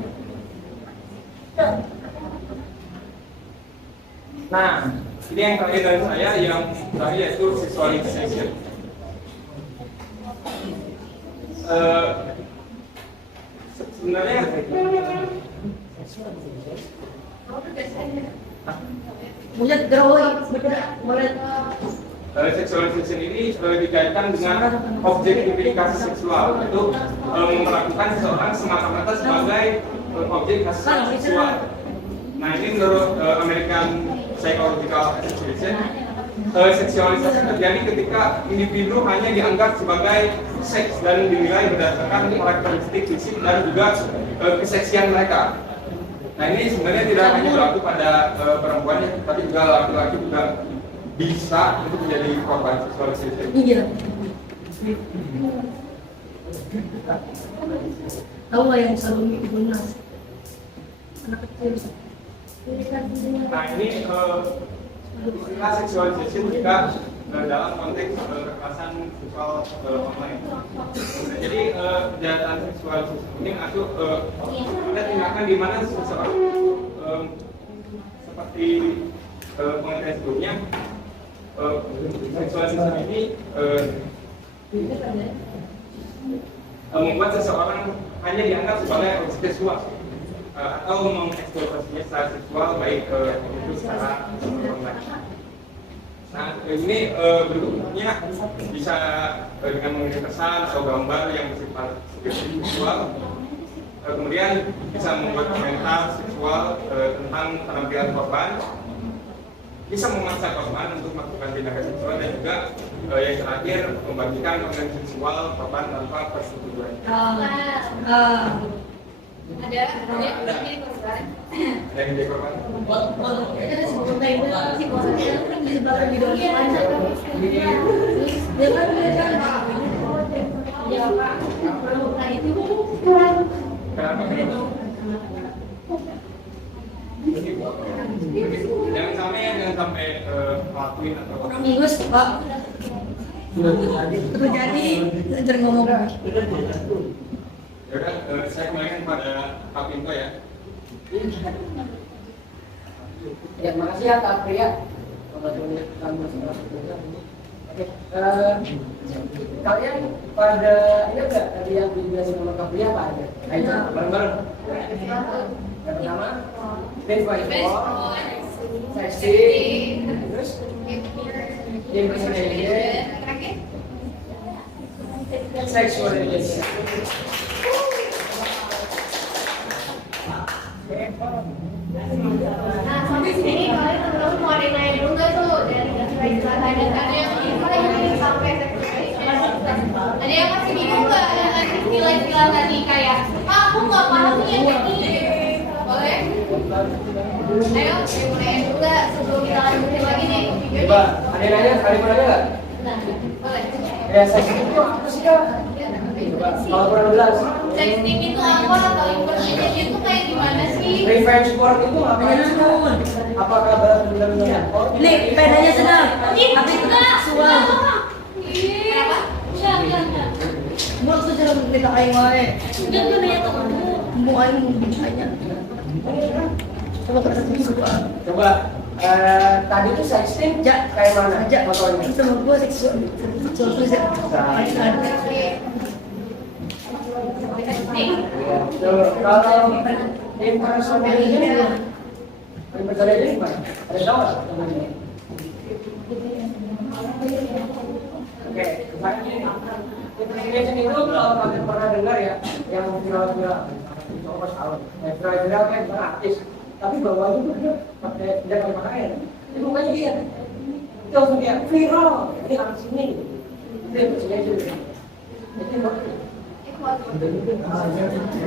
Nah, ini yang terakhir dari saya yang terakhir yaitu sexualization. Sebenarnya sexualization ini dikaitkan dengan objektifikasi seksual, itu memperlakukan seseorang semata-mata sebagai objek seksual. Nah ini menurut American psychological association. Seksualisasi terjadi ketika individu hanya dianggap sebagai seks dan dinilai berdasarkan karakteristik fisik dan juga keseksian mereka. Nah ini sebenarnya tidak hanya berlaku pada perempuan, tapi juga laki-laki juga bisa untuk menjadi korban seksualisasi. Iya. Tahu nggak yang selalu itu nas? Anak kecil. Nah ini istilah seksualisasi juga dalam konteks kekerasan seksual online. Jadi kejahatan seksualisasi ini ada tindakan di mana seseorang seperti pengertian sebelumnya seksualisasi ini membuat seseorang hanya dianggap sebagai objek seksual atau mengeksploitasinya secara seksual baik itu secara online. Nah ini bentuknya bisa dengan mengirim pesan atau gambar yang bersifat seksual, kemudian bisa membuat komentar seksual tentang penampilan korban, bisa memaksa korban untuk melakukan tindakan seksual, dan juga yang terakhir membagikan konten seksual korban tanpa persetujuan. Ada jadi korban. Yang jadi korban. Ada sebutan itu si korbannya kan di sebelah video mana? Dia kan ya Pak. Nah itu Kenapa? Jangan sampai ngelakuin atau orang Inggris Pak. Terjadi jangan ngomong. Ya udah, saya kembalikan pada Pak Pinto ya. Ya, makasih ya Kak Priya. Oke, kalian pada ini enggak tadi yang dijelasin sama Kak Priya Pak ada? Ayo, bareng-bareng. Yang pertama, baseball, sexting, terus impersonation, sexualization. Nah, sampai sini kalian teman-teman mau ada yang nanya dulu nggak tuh dari ada yang sampai ada yang masih bingung nggak dengan istilah-istilah tadi kayak aku nggak paham nih yang ini boleh? Ayo, mau nanya dulu nggak sebelum kita lanjutin lagi nih? Coba, ada yang nanya? Ada yang mau nanya nggak? Boleh. Ya, sexting itu apa sih Kak? Coba, kalau kurang jelas. Sexting itu apa atau impersonation itu kayak gimana sih? Revenge porn itu apa? Apakah benar-benar? Nih, pedanya sedang. Tapi seksual. Kenapa? Enggak. Mau tuh cara kita aing wae. Enggak nanya ke kamu. Mau aing mau bicanya. Coba kata seksual. Coba, tadi tuh sexting kayak mana? Aja Fotonya. itu menurut gua seksual. Seksual tuh Kalau impersonation gimana? Ada tahu nggak? Oke, impersonation itu kalau kalian pernah dengar ya, yang viral-viral, viral kan bukan artis, tapi bawahnya tuh dia pakai tidak pakai pakaian, itu mukanya dia, itu langsung dia viral, ini artis ini, itu impersonation.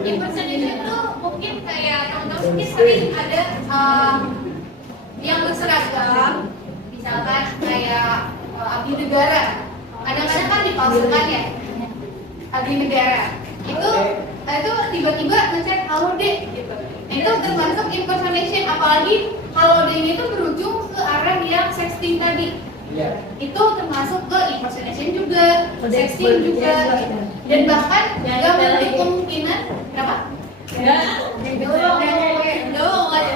Impersonation itu mungkin kayak teman-teman mungkin sering ada yang berseragam, misalkan kayak abdi negara. Kadang-kadang kan dipalsukan ya, abdi negara. Itu tiba-tiba ngechat halo dek gitu. Itu termasuk impersonation, apalagi kalau dia itu berujung ke arah yang sexting tadi. Iya. Itu termasuk ke impersonation juga, sexting juga, dan bahkan juga memiliki kemungkinan kenapa? Dong aja.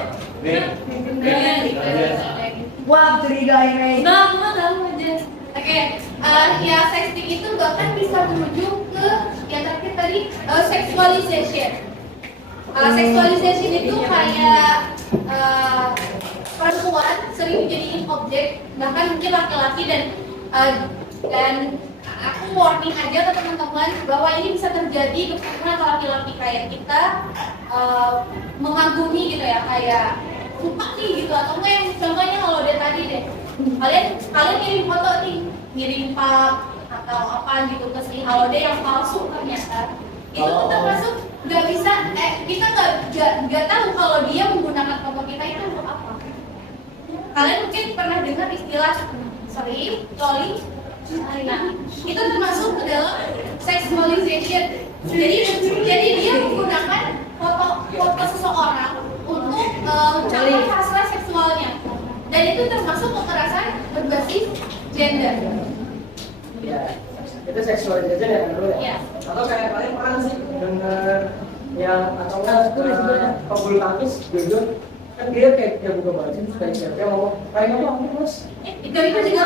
Wah, curiga ini. Tahu aja. Oke, ya sexting itu bahkan bisa berujung ke yang terakhir tadi sexualization. Sexualization itu kayak perempuan sering dijadiin objek, bahkan mungkin laki-laki, dan aku warning aja ke teman-teman bahwa ini bisa terjadi khususnya ke laki-laki kayak kita mengagumi gitu ya, kayak lupa nih gitu, atau enggak yang contohnya kalau dia tadi deh, kalian kirim foto nih, ngirim pap atau apa gitu ke si Haloday yang palsu ternyata itu tuh termasuk nggak bisa, kita nggak tahu kalau dia menggunakan foto kita itu untuk apa. Kalian mungkin pernah dengar istilah loli. Nah, itu termasuk ke dalam sexualization. Jadi dia menggunakan foto seseorang untuk mencapai hasrat seksualnya. Dan itu termasuk kekerasan berbasis gender. Ya, itu seksualisasi ya kan dulu ya. Iya. Atau kayak kalian pernah sih dengar yang atau enggak pebulu tangkis jujur kan dia kayak dia buka baju terus kayak siapa mau kayak apa bos? Itu juga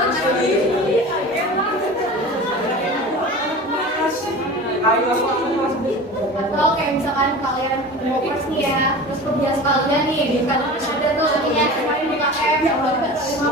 atau kayak misalkan kalian mau pas nih ya, terus kerja sekalian nih, di kantor ada tuh latihan kemarin di KM yang udah terima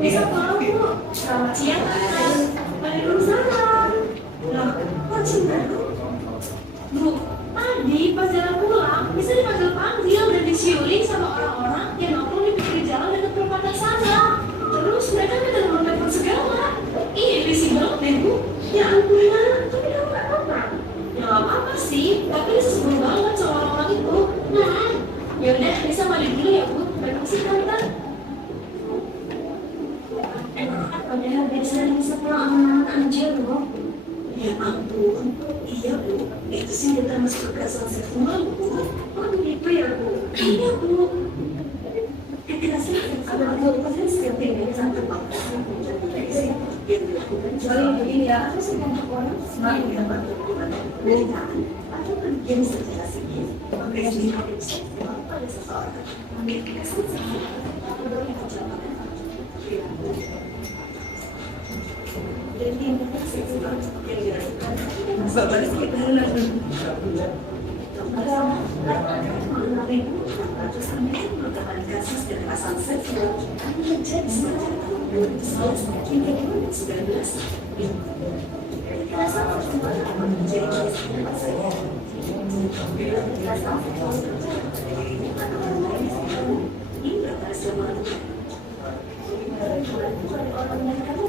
Bisa tahu Bu. Selamat siang Mas. Waalaikumsalam. Loh, kok cinta Bu? Tadi pas jalan pulang, bisa dipanggil-panggil dan disiuling sama orang-orang yang nongkrong di pinggir jalan dekat perempatan sana. Terus mereka minta nomor telepon segala. Ih, risih banget deh Bu. Ya ampun, tapi kamu gak apa-apa. Ya gak apa-apa sih, tapi sebel banget sama orang-orang itu. Nah, yaudah, bisa mandi dulu ya Bu. Permisi Tante. Padahal biasanya bisa pulang anak-anak aja loh. Ya ampun, iya Bu, itu sih udah termasuk kekerasan seksual Bu. Oh gitu ya Bu? Iya Bu. Kekerasan seksual merupakan setiap tindakan satu paksa yang dilakukan oleh begini ya, atau sekelompok orang selain dapat melakukan pemeriksaan atau kemudian secara singkat mengekspresikan seksual pada seseorang. Kekerasan seksual adalah perjalanan dan tindakan seksual yang dilakukan kepada sekitar mengenai 400 merupakan kasus kekerasan seksual yang terjadi sejak tahun 2011 hingga 2019. Kekerasan seksual dapat menjadi jenis kekerasan. Bila kekerasan seksual terjadi pada orang lain hingga pada semua orang yang kamu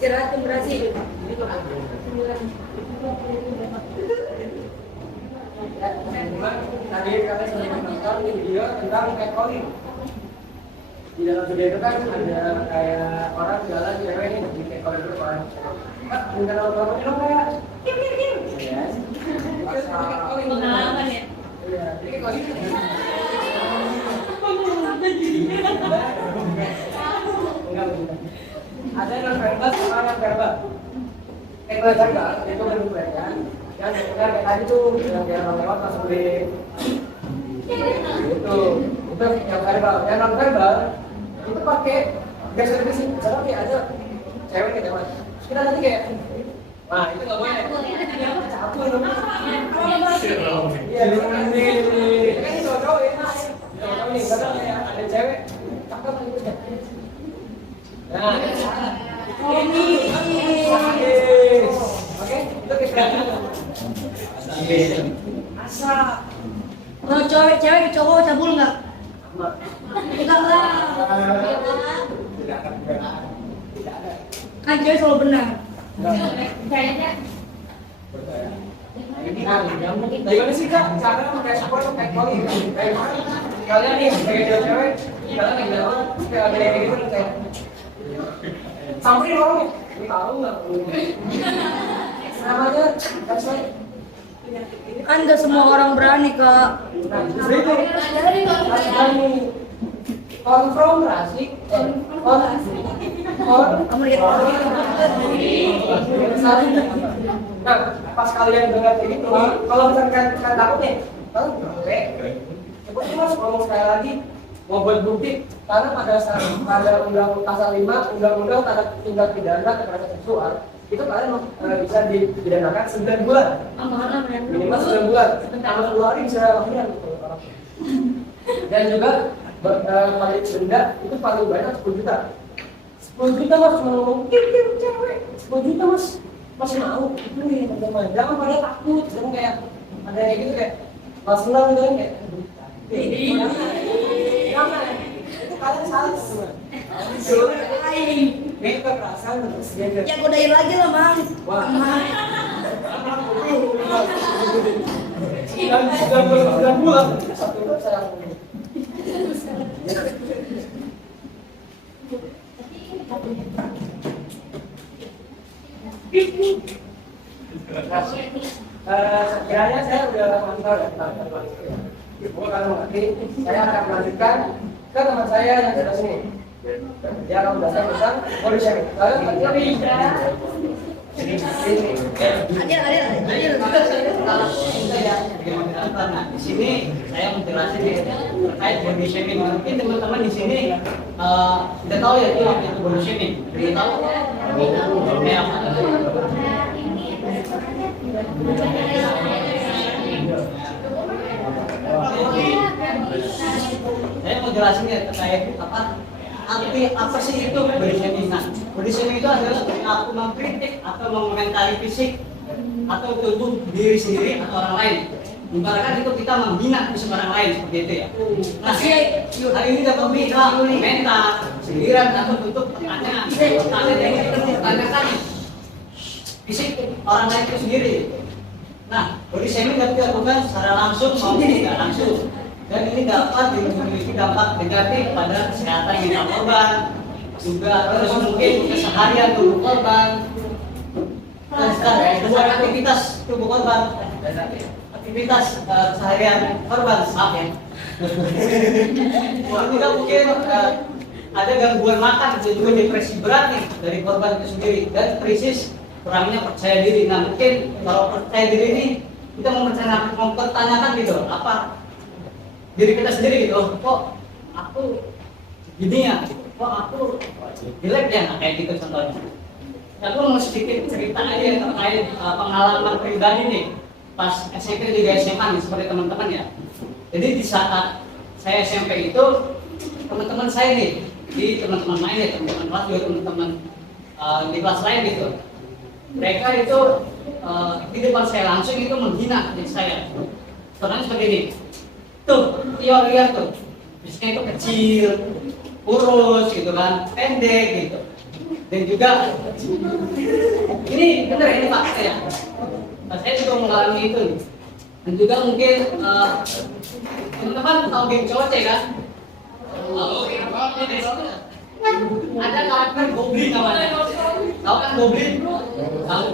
istirahat berasi. Tadi kalian sudah menonton video tentang catcalling. Di dalam video itu kan ada kayak orang jalan cewek ini di catcalling itu kan. Pak, minta nomor teleponnya dong kayak kim. Ya. pengalaman ya. Iya, jadi catcalling. Enggak begitu. Ada non verbal sama non verbal. Verbal itu belum kan. Yang kayak tadi tuh yang dia orang lewat langsung di itu yang verbal. Yang non verbal itu pakai gestur fisik. Misalnya kayak ada cewek gitu mas. Kita nanti kayak, nah itu nggak boleh. Campur dong. Iya nanti. Kan ini cowok ya. Cowok nih kadang kayak ada cewek cakep gitu. Nah, ini oke, itu kita asa Kalau cewek ke cowok cabul nggak? Enggak lah. Kan cewek selalu benar. Kayaknya Ini kan, dari mana sih kak? Cara pakai support atau pakai poli? Kayak mana? Kalian nih sebagai cewek, kalian yang bilang kayak ada yang gitu kayak samperin orangnya, tahu nggak? Namanya, kasih. Kan nggak semua orang berani kak. Nah, justru itu. dari Kami konfrontasi, Nah, pas kalian dengar kayak gitu, kalau misalkan kalian takut nih, kalian oke, coba mas ngomong sekali lagi, mau buat bukti, karena pada undang pasal 5 undang-undang tentang tindak pidana kekerasan seksual, itu kalian bisa dipidanakan 9 bulan, minimal 9 bulan, tambah 2 hari bisa lakukan. Dan juga paling denda itu paling banyak 10 juta. 10 juta mas cuma ngomong cewek, 10 juta mas masih mau itu nih teman-teman, jangan pada takut, jangan kayak ada yang gitu kayak mas senang gitu kan kayak jangan, itu kalian salah teman. Ini kekerasan terus dia Ya godain lagi lah bang. wah, Aman. 9 bulan satu saya sekiranya saya udah mantau ya kalau nanti saya akan melanjutkan ke teman saya yang sudah sini. Dia akan belajar tentang body shaming. Kalian Adil. Nah, di sini saya menjelaskan terkait body shaming. Mungkin teman-teman di sini tidak tahu ya itu apa itu body shaming. Tidak tahu? Ini apa? Saya mau jelasin ya terkait apa sih itu body shaming. Nah, body shaming itu adalah aku mengkritik atau mengomentari fisik atau tubuh diri sendiri atau orang lain. Ibaratkan itu kita menghina fisik orang lain seperti itu ya. Nah, hari ini dapat berita, komentar, sindiran atau bentuk pertanyaan. Kalian yang kita pertanyakan fisik orang lain itu sendiri. Nah, body shaming dapat dilakukan secara langsung maupun tidak langsung. Dan ini dapat memiliki dampak negatif pada kesehatan mental korban, juga terus mungkin keseharian tubuh korban, dan aktivitas tubuh korban, aktivitas keseharian korban, maaf ya. Juga mungkin ada gangguan makan, dan juga depresi berat nih dari korban itu sendiri, dan krisis kurangnya percaya diri. Nah mungkin kalau percaya diri ini kita mempertanyakan gitu, apa diri kita sendiri gitu, kok aku gini ya, kok aku jelek ya, kayak gitu contohnya. Aku mau sedikit cerita aja terkait pengalaman pribadi nih pas SMP juga SMA nih seperti teman-teman ya. Jadi di saat saya SMP itu teman-teman saya nih, di teman-teman lain ya, teman-teman kelas juga teman-teman di kelas lain gitu. Mereka itu di depan saya langsung itu menghina diri saya. Soalnya seperti ini. Tuh, lihat tuh, biasanya itu kecil, kurus gitu kan, pendek gitu. Dan juga ini bener ini fakta ya. Saya juga mengalami itu. Dan juga mungkin teman-teman tahu game cowok kan? Ada karakter goblin namanya. Tahu kan goblin? Tahu.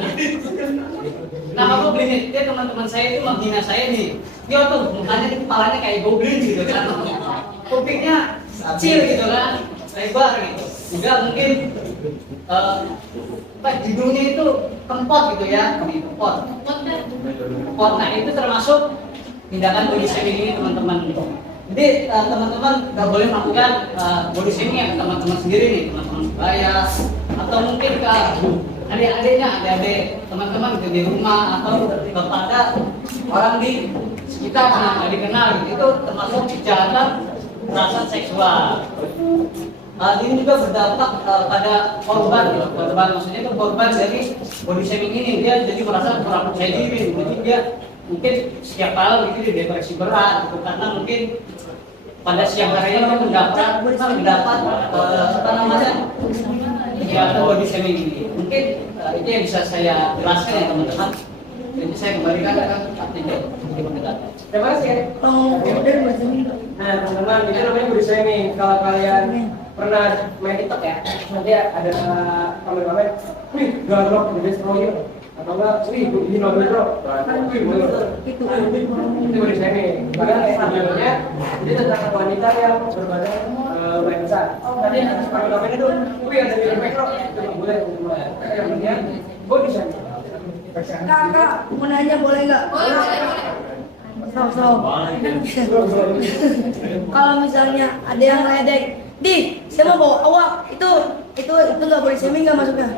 Nama goblin ini dia teman-teman saya itu menghina saya nih. Dia tuh mukanya di kepalanya kayak goblin gitu kan. Kupingnya kecil gitu kan, lebar gitu. Juga mungkin hidungnya itu kempot gitu ya, kempot. Nah itu termasuk tindakan body shaming ini teman-teman. Jadi teman-teman nggak boleh melakukan body shaming ya teman-teman sendiri nih, teman-teman sebaya atau mungkin ke adik-adiknya, adik-adik teman-teman di rumah atau kepada orang di sekitar yang nggak dikenal gitu. Itu termasuk kejahatan kekerasan seksual. Ini juga berdampak pada korban, korban maksudnya itu korban dari body shaming ini, dia jadi merasa kurang percaya diri, jadi dia mungkin setiap malam itu dia depresi berat gitu, karena mungkin pada siang harinya memang mendapat apa namanya kegiatan body shaming ini. Mungkin itu yang bisa saya jelaskan ya teman-teman. Jadi saya kembalikan ke aktivitas di pendekatan. Terima kasih ya. Oh, udah bahasa Indo. Nah teman-teman, itu namanya body shaming. Kalau kalian pernah main TikTok ya, nanti ada komen-komen, wih gablok, gede stroller, atau enggak, wih ini nobel bro, wih Itu itu body shaming. Padahal sebenarnya ini tentang wanita yang berbadan badan besar. Tadi atas komen itu, wih ada di bro, itu nggak boleh. Yang penting body shaming. Kak, mau nanya boleh nggak? Boleh. So. Kalau misalnya ada yang ledek, saya mau bawa awak, itu nggak boleh shaming nggak masuknya?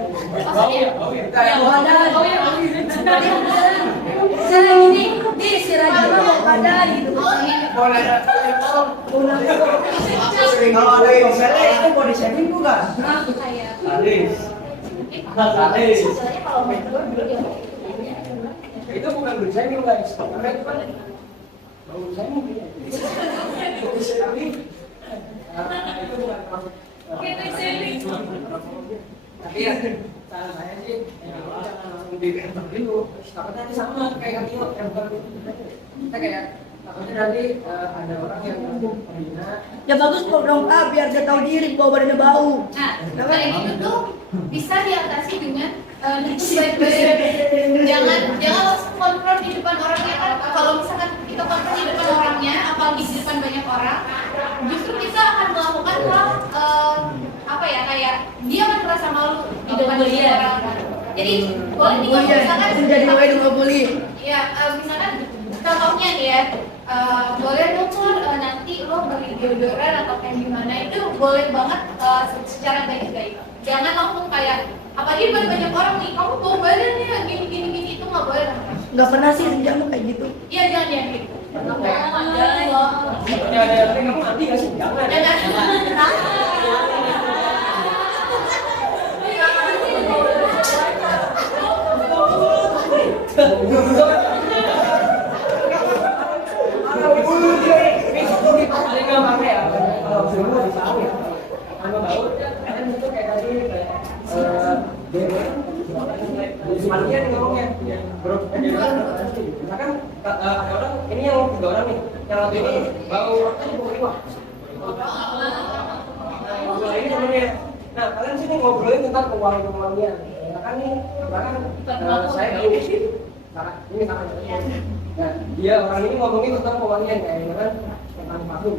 Badan. Saya gini, si Raja mau badan gitu. Boleh. Kalau ada yang salah itu body shaming bukan? Sebenarnya kalau mentor dia Itu bukan body shaming guys, karena itu kan body shaming. Tapi itu bukan maksud. Tapi ya saran saya sih, jangan langsung di-enter dulu. Takutnya nanti sama kayak Kak enter. Kita kayak takutnya nanti ada orang yang menghina. Ya bagus kok dong Kak, biar dia tahu diri bahwa badannya bau. Nah, kayak gitu tuh bisa diatasi dengan itu baik-baik. Jangan langsung konfront di depan orangnya kan. Kalau misalkan kita konfront di depan orangnya, apalagi di depan banyak orang, justru kita akan melakukan hal apa ya, kayak dia akan merasa malu di depan banyak orang. Jadi boleh nih kalau misalkan Jadi mulai nggak boleh. ya misalkan contohnya nih ya, boleh dong nanti lo beli deodoran atau kayak gimana, itu boleh banget secara baik-baik. Jangan langsung kayak apalagi banyak orang nih, kamu bau badan ya gini itu nggak boleh. Nggak pernah sih sejak kayak gitu. Iya jangan ya gitu. Takutnya ada yang kamu mati nggak sih? Jangan. Semuanya ngomongnya, bro. Misalkan ada orang ini yang 3 orang nih, yang satu ini bau liwat. Nah ini sebenarnya. Nah kalian sini ngobrolin tentang kewangian. Misalkan nih, saya bau ini sama. Nah dia orang ini ngomongin tentang kewangian kayak kan tentang parfum.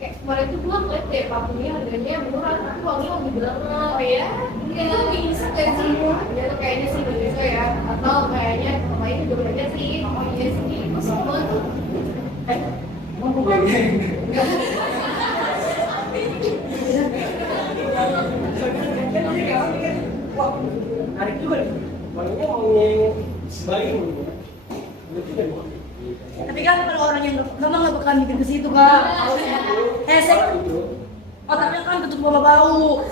Kayak kemarin itu gue ngeliat deh parfumnya harganya murah, tapi wanginya lebih bilang ya itu bisa kayak sih, dia tuh kayaknya sih begitu ya, atau kayaknya ini juga banyak sih, oh iya sih, terus semua tuh Emang gue bagian? Wah, menarik juga nih. Wanginya mau sebalik gitu. Tapi kan kalau orang yang memang nggak bakal mikir ke situ Kak. Oh tapi kan tutup bawa bau.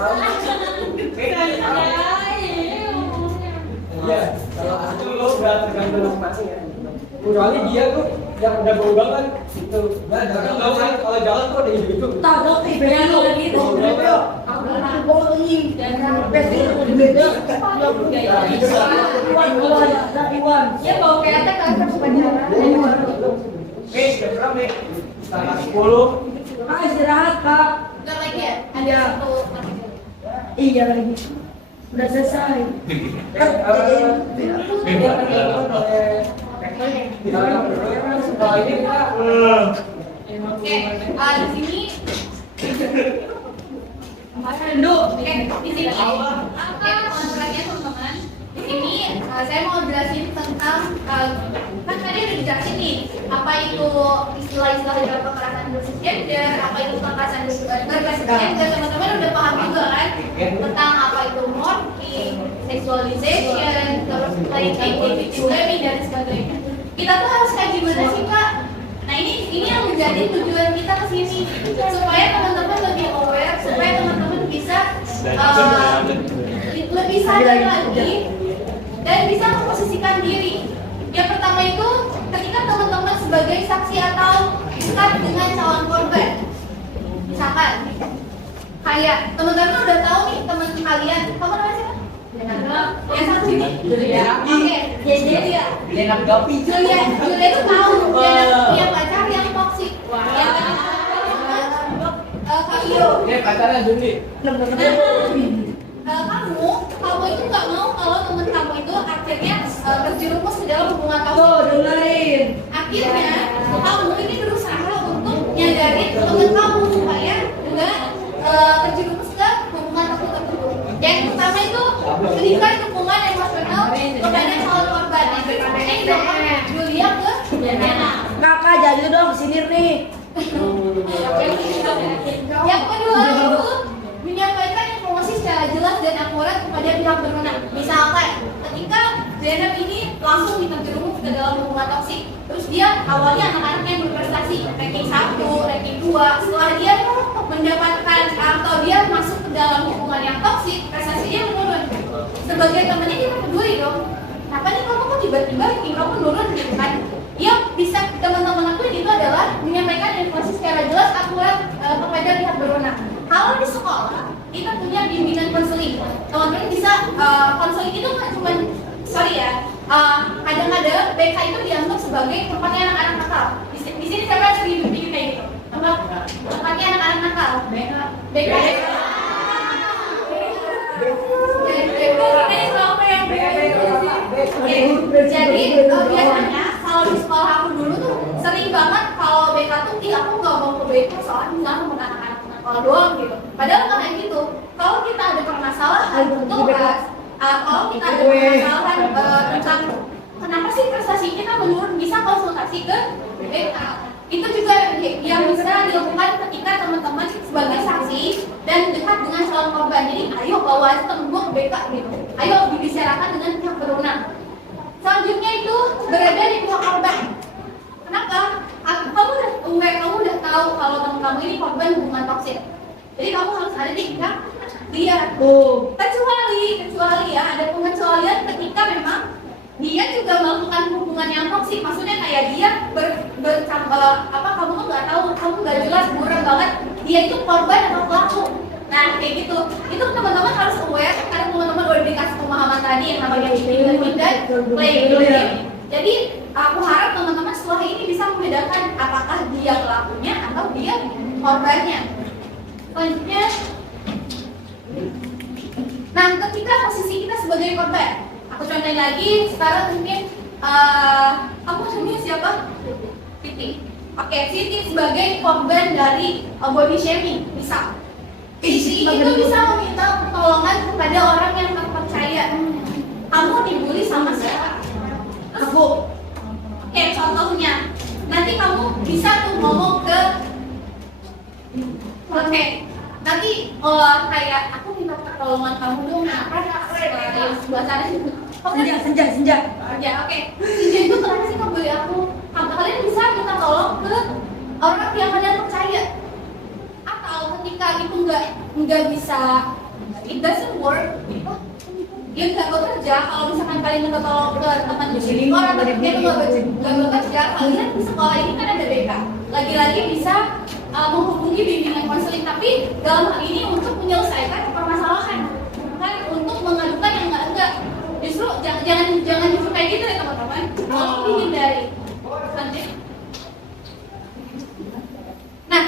Iya, kalau itu lo udah tergantung masing-masing ya. Kecuali dia tuh yang udah bau banget gitu. Nah, jangan kan kalau jalan tuh ada hijau-hijau. Tak tahu tiba-tiba lo gitu. Aku bau ini. Pasti di beda. Iwan. ya bau kayak teh kan sepanjang Sudah berapa nih? Setengah 10. Kak istirahat Kak. udah lagi ya, ada Iya. satu Iya lagi. Udah selesai. Kalau ini kita oke, di sini Oke, di sini teman-temannya teman-teman. Di sini saya mau jelasin tentang kan tadi udah dijelasin nih apa itu istilah-istilah dalam kekerasan berbasis gender, apa itu kekerasan berbasis gender, teman-teman udah paham juga kan tentang apa itu morphing, sexualization, terus identity blaming dan sebagainya. Kita tuh harus kayak gimana sih Kak? Nah ini yang menjadi tujuan kita ke sini supaya teman-teman lebih aware, supaya teman-teman bisa lebih sadar lagi dan bisa memposisikan diri Yang pertama itu ketika teman-teman sebagai saksi atau dekat dengan calon korban. Misalkan kayak teman-teman udah tahu nih teman kalian, kamu namanya siapa? Yang saksi nih. Oke, Julia. Jenap Gapi. Julia itu tahu dia punya pacar yang toksik. Ya kan? Kamu Pacarnya Juni. kamu itu nggak mau kalau teman kamu itu akhirnya terjerumus ke dalam hubungan kamu. dengerin. Akhirnya kamu ini berusaha untuk nyadarin teman kamu supaya nggak terjerumus ke hubungan tertentu. Yang pertama itu berikan dukungan emosional kepada calon korban. Ini doang Julia ke Jana. Kakak jadi dong kesini nih. Yang kedua itu menyampaikan informasi secara jelas dan akurat kepada pihak berwenang. Misalkan ketika Zainab ini langsung terjerumus ke dalam hubungan toksik, terus dia awalnya anak-anaknya berprestasi ranking 1, ranking 2, setelah dia mendapatkan atau dia masuk ke dalam hubungan yang toksik, prestasinya menurun. Sebagai temannya dia peduli dong. Kenapa nih kamu kok tiba-tiba ranking kamu menurun gitu kan? Yang bisa teman-teman lakuin itu adalah menyampaikan informasi secara jelas akurat kepada pihak berwenang. Kalau di sekolah kita punya bimbingan konseling, teman-teman bisa konseling itu nggak cuma kadang-kadang BK itu dianggap sebagai tempatnya anak-anak nakal. Di sini siapa yang sering bikin kayak gitu? Tempatnya anak-anak nakal. BK. Jadi biasanya kalau di sekolah aku dulu tuh sering banget kalau BK tuh aku nggak mau ke BK soalnya misalnya sama anak-anak nakal doang gitu. Padahal nggak kayak gitu. Kalau kita ada permasalahan tugas, kalau kita ada permasalahan tentang kenapa sih prestasi kita menurun, bisa konsultasi ke BK. Itu juga yang bisa dilakukan ketika teman-teman sebagai saksi dan dekat dengan calon korban. Jadi ayo bawa aja temen gue ke BK gitu. Ayo dibicarakan dengan pihak berwenang. Selanjutnya itu berada di pihak korban. Kenapa? Kamu udah tahu kalau teman kamu ini korban hubungan toksik. Jadi kamu harus ada di pihak dia. Kecuali ya ada pengecualian ketika memang dia juga melakukan hubungan yang toksik. Maksudnya kayak dia kamu tuh nggak tahu, kamu nggak jelas, buram banget dia itu korban atau pelaku. Nah kayak gitu, itu teman-teman harus aware karena teman-teman udah dikasih pemahaman tadi yang namanya pindah dan play game. Jadi aku harap teman-teman setelah ini bisa membedakan apakah dia pelakunya atau dia korbannya. Selanjutnya, nah ketika posisi kita sebagai korban, aku contohin lagi. Sekarang mungkin kamu namanya siapa? Siti. Oke, Siti sebagai korban dari body shaming, misal Siti itu bisa meminta pertolongan kepada orang yang terpercaya. Kamu dibully sama siapa? Aku. Oke, contohnya nanti kamu bisa tuh ngomong ke nanti kayak aku minta pertolongan kamu dong, yang sebelah sana Senja. ya oke. Senja itu kenapa sih kamu beli aku? Kalian bisa minta tolong ke orang yang kalian percaya. Atau ketika itu nggak bisa, it doesn't work, ya nggak bekerja. Kalau misalkan kalian minta tolong ke teman orang yang nggak bekerja, kalian di sekolah ini kan ada BK. Lagi-lagi bisa menghubungi bimbingan konseling, tapi dalam hal ini untuk menyelesaikan permasalahan, bukan untuk mengadukan yang enggak. Justru jangan justru kayak gitu ya teman-teman. Tolong dihindari. Nah,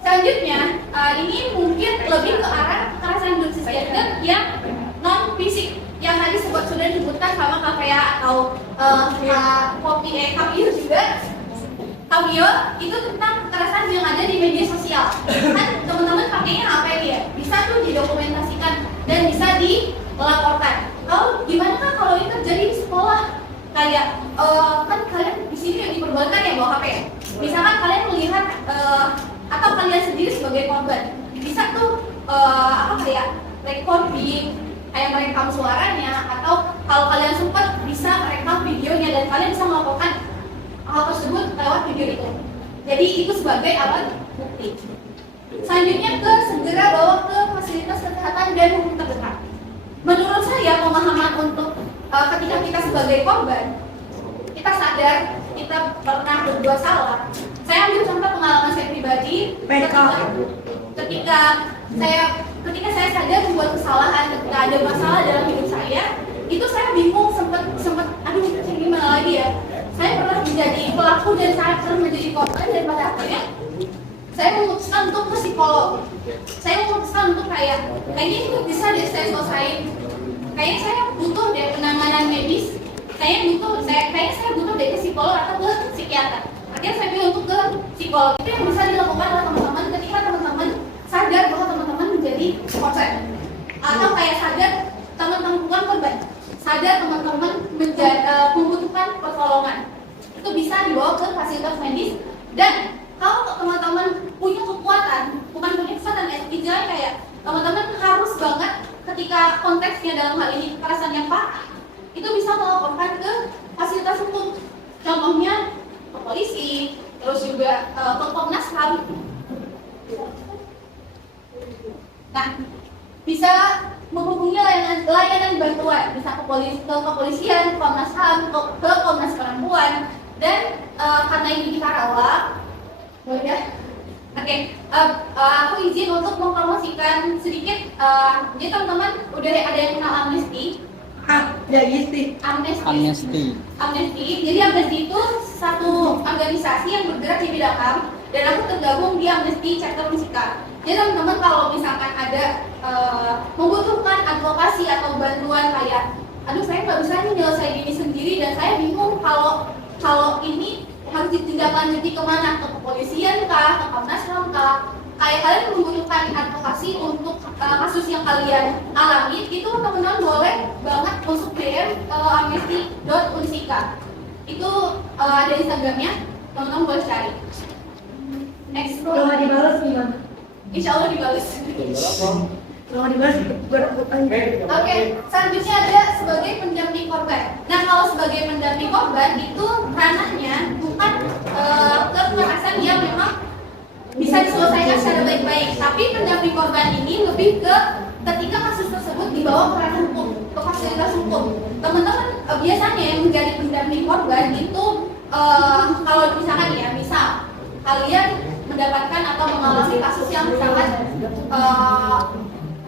selanjutnya ini mungkin lebih ke arah kekerasan gender yang non fisik yang tadi sudah disebutkan sama KPA atau Kamio juga. Kamio itu tentang kekerasan yang ada di media sosial. Kan teman-teman pakainya apa ya? Bisa tuh didokumentasikan dan bisa dilaporkan. Kalau gimana kan kalau ini terjadi di sekolah? Kayak kan kalian di sini yang diperbolehkan ya bawa HP. Misalkan kalian melihat atau kalian sendiri sebagai korban, bisa tuh kayak recording, kayak merekam suaranya, atau kalau kalian sempat bisa merekam videonya dan kalian bisa melakukan hal tersebut lewat video itu. Jadi itu sebagai alat bukti. Selanjutnya segera bawa ke fasilitas kesehatan dan hukum terdekat. Menurut saya pemahaman untuk ketika kita sebagai korban, kita sadar kita pernah berbuat salah. Saya ambil contoh pengalaman saya pribadi. Ketika saya sadar membuat kesalahan, ketika ada masalah dalam hidup saya, itu saya bingung, sempat aduh saya gimana lagi ya. Saya pernah menjadi pelaku dan saya pernah menjadi korban, dan pada akhirnya saya memutuskan untuk ke psikolog. Saya memutuskan untuk kayaknya itu bisa deh saya selesaiin. Kayaknya saya butuh deh penanganan medis. Kayaknya saya butuh deh ke psikolog atau ke psikiater. Akhirnya saya pilih untuk ke psikolog. Itu yang bisa dilakukan oleh teman-teman ketika teman-teman sadar bahwa teman-teman menjadi korban, atau kayak sadar teman-teman bukan korban, sadar teman-teman membutuhkan pertolongan. Itu bisa dibawa ke fasilitas medis. Dan kalau teman-teman punya kekuatan, bukan punya kekuatan ya, istilahnya kayak teman-teman harus banget ketika konteksnya dalam hal ini kekerasan yang parah, itu bisa melaporkan ke fasilitas hukum. Contohnya ke polisi, terus juga ke Komnas HAM. Nah, bisa menghubungi layanan bantuan, bisa ke kepolisian, Komnas HAM, ke Komnas Perempuan. Dan karena ini di Karawang, ya, oke, aku izin untuk mempromosikan sedikit. Jadi teman-teman udah ada yang kenal Amnesty? Amnesty. Jadi Amnesty itu satu organisasi yang bergerak di bidang HAM, dan aku tergabung di Amnesty chapter Musika. Jadi teman-teman kalau misalkan ada membutuhkan advokasi atau bantuan kayak, aduh saya nggak bisa nih nyelesain ini sendiri dan saya bingung kalau ini harus ditindaklanjuti kemana, ke kepolisian kah, ke Komnas HAM kah? Kayak kalian membutuhkan advokasi untuk kasus yang kalian alami, itu teman-teman boleh banget masuk DM amnesty.unsika. Itu ada Instagramnya, teman-teman boleh cari. Next. Kalau nggak dibalas gimana? Insya Allah dibalas. Kalau nggak dibalas, Oke, selanjutnya ada sebagai pendamping korban. Nah, kalau sebagai pendamping korban itu ranahnya bukan kekerasan yang memang bisa diselesaikan secara baik-baik, tapi pendamping korban ini lebih ke ketika kasus tersebut dibawa ke ranah hukum, ke fasilitas hukum. Teman-teman biasanya yang menjadi pendamping korban itu kalau misalkan ya, misal kalian mendapatkan atau mengalami kasus yang sangat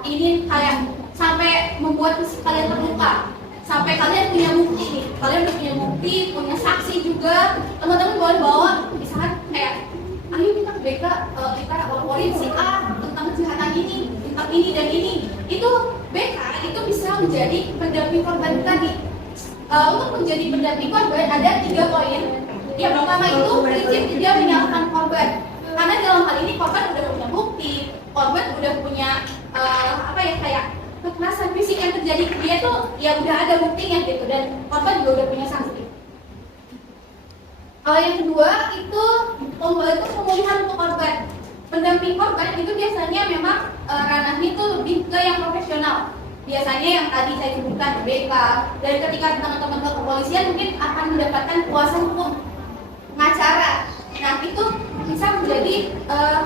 ini kayak sampai membuat fisik kalian terluka, sampai kalian punya bukti nih, kalian udah punya bukti, punya saksi juga, teman-teman boleh bawa, misalkan kayak ayo kita ke BK, kita laporin si A tentang kejahatan ini, tentang ini dan ini. Itu BK itu bisa menjadi pendamping korban tadi. Untuk menjadi pendamping korban ada 3 poin. Yang pertama itu prinsip dia menyalahkan korban, karena dalam hal ini korban udah punya bukti, korban udah punya kayak kekerasan fisik yang terjadi ke dia tuh ya udah ada buktinya gitu, dan korban juga udah punya saksi. Yang kedua itu membantu pemulihan untuk korban. Pendamping korban itu biasanya memang ranahnya itu lebih ke yang profesional. Biasanya yang tadi saya sebutkan BK, dan ketika teman-teman ke kepolisian mungkin akan mendapatkan kuasa hukum, pengacara. Nah itu bisa menjadi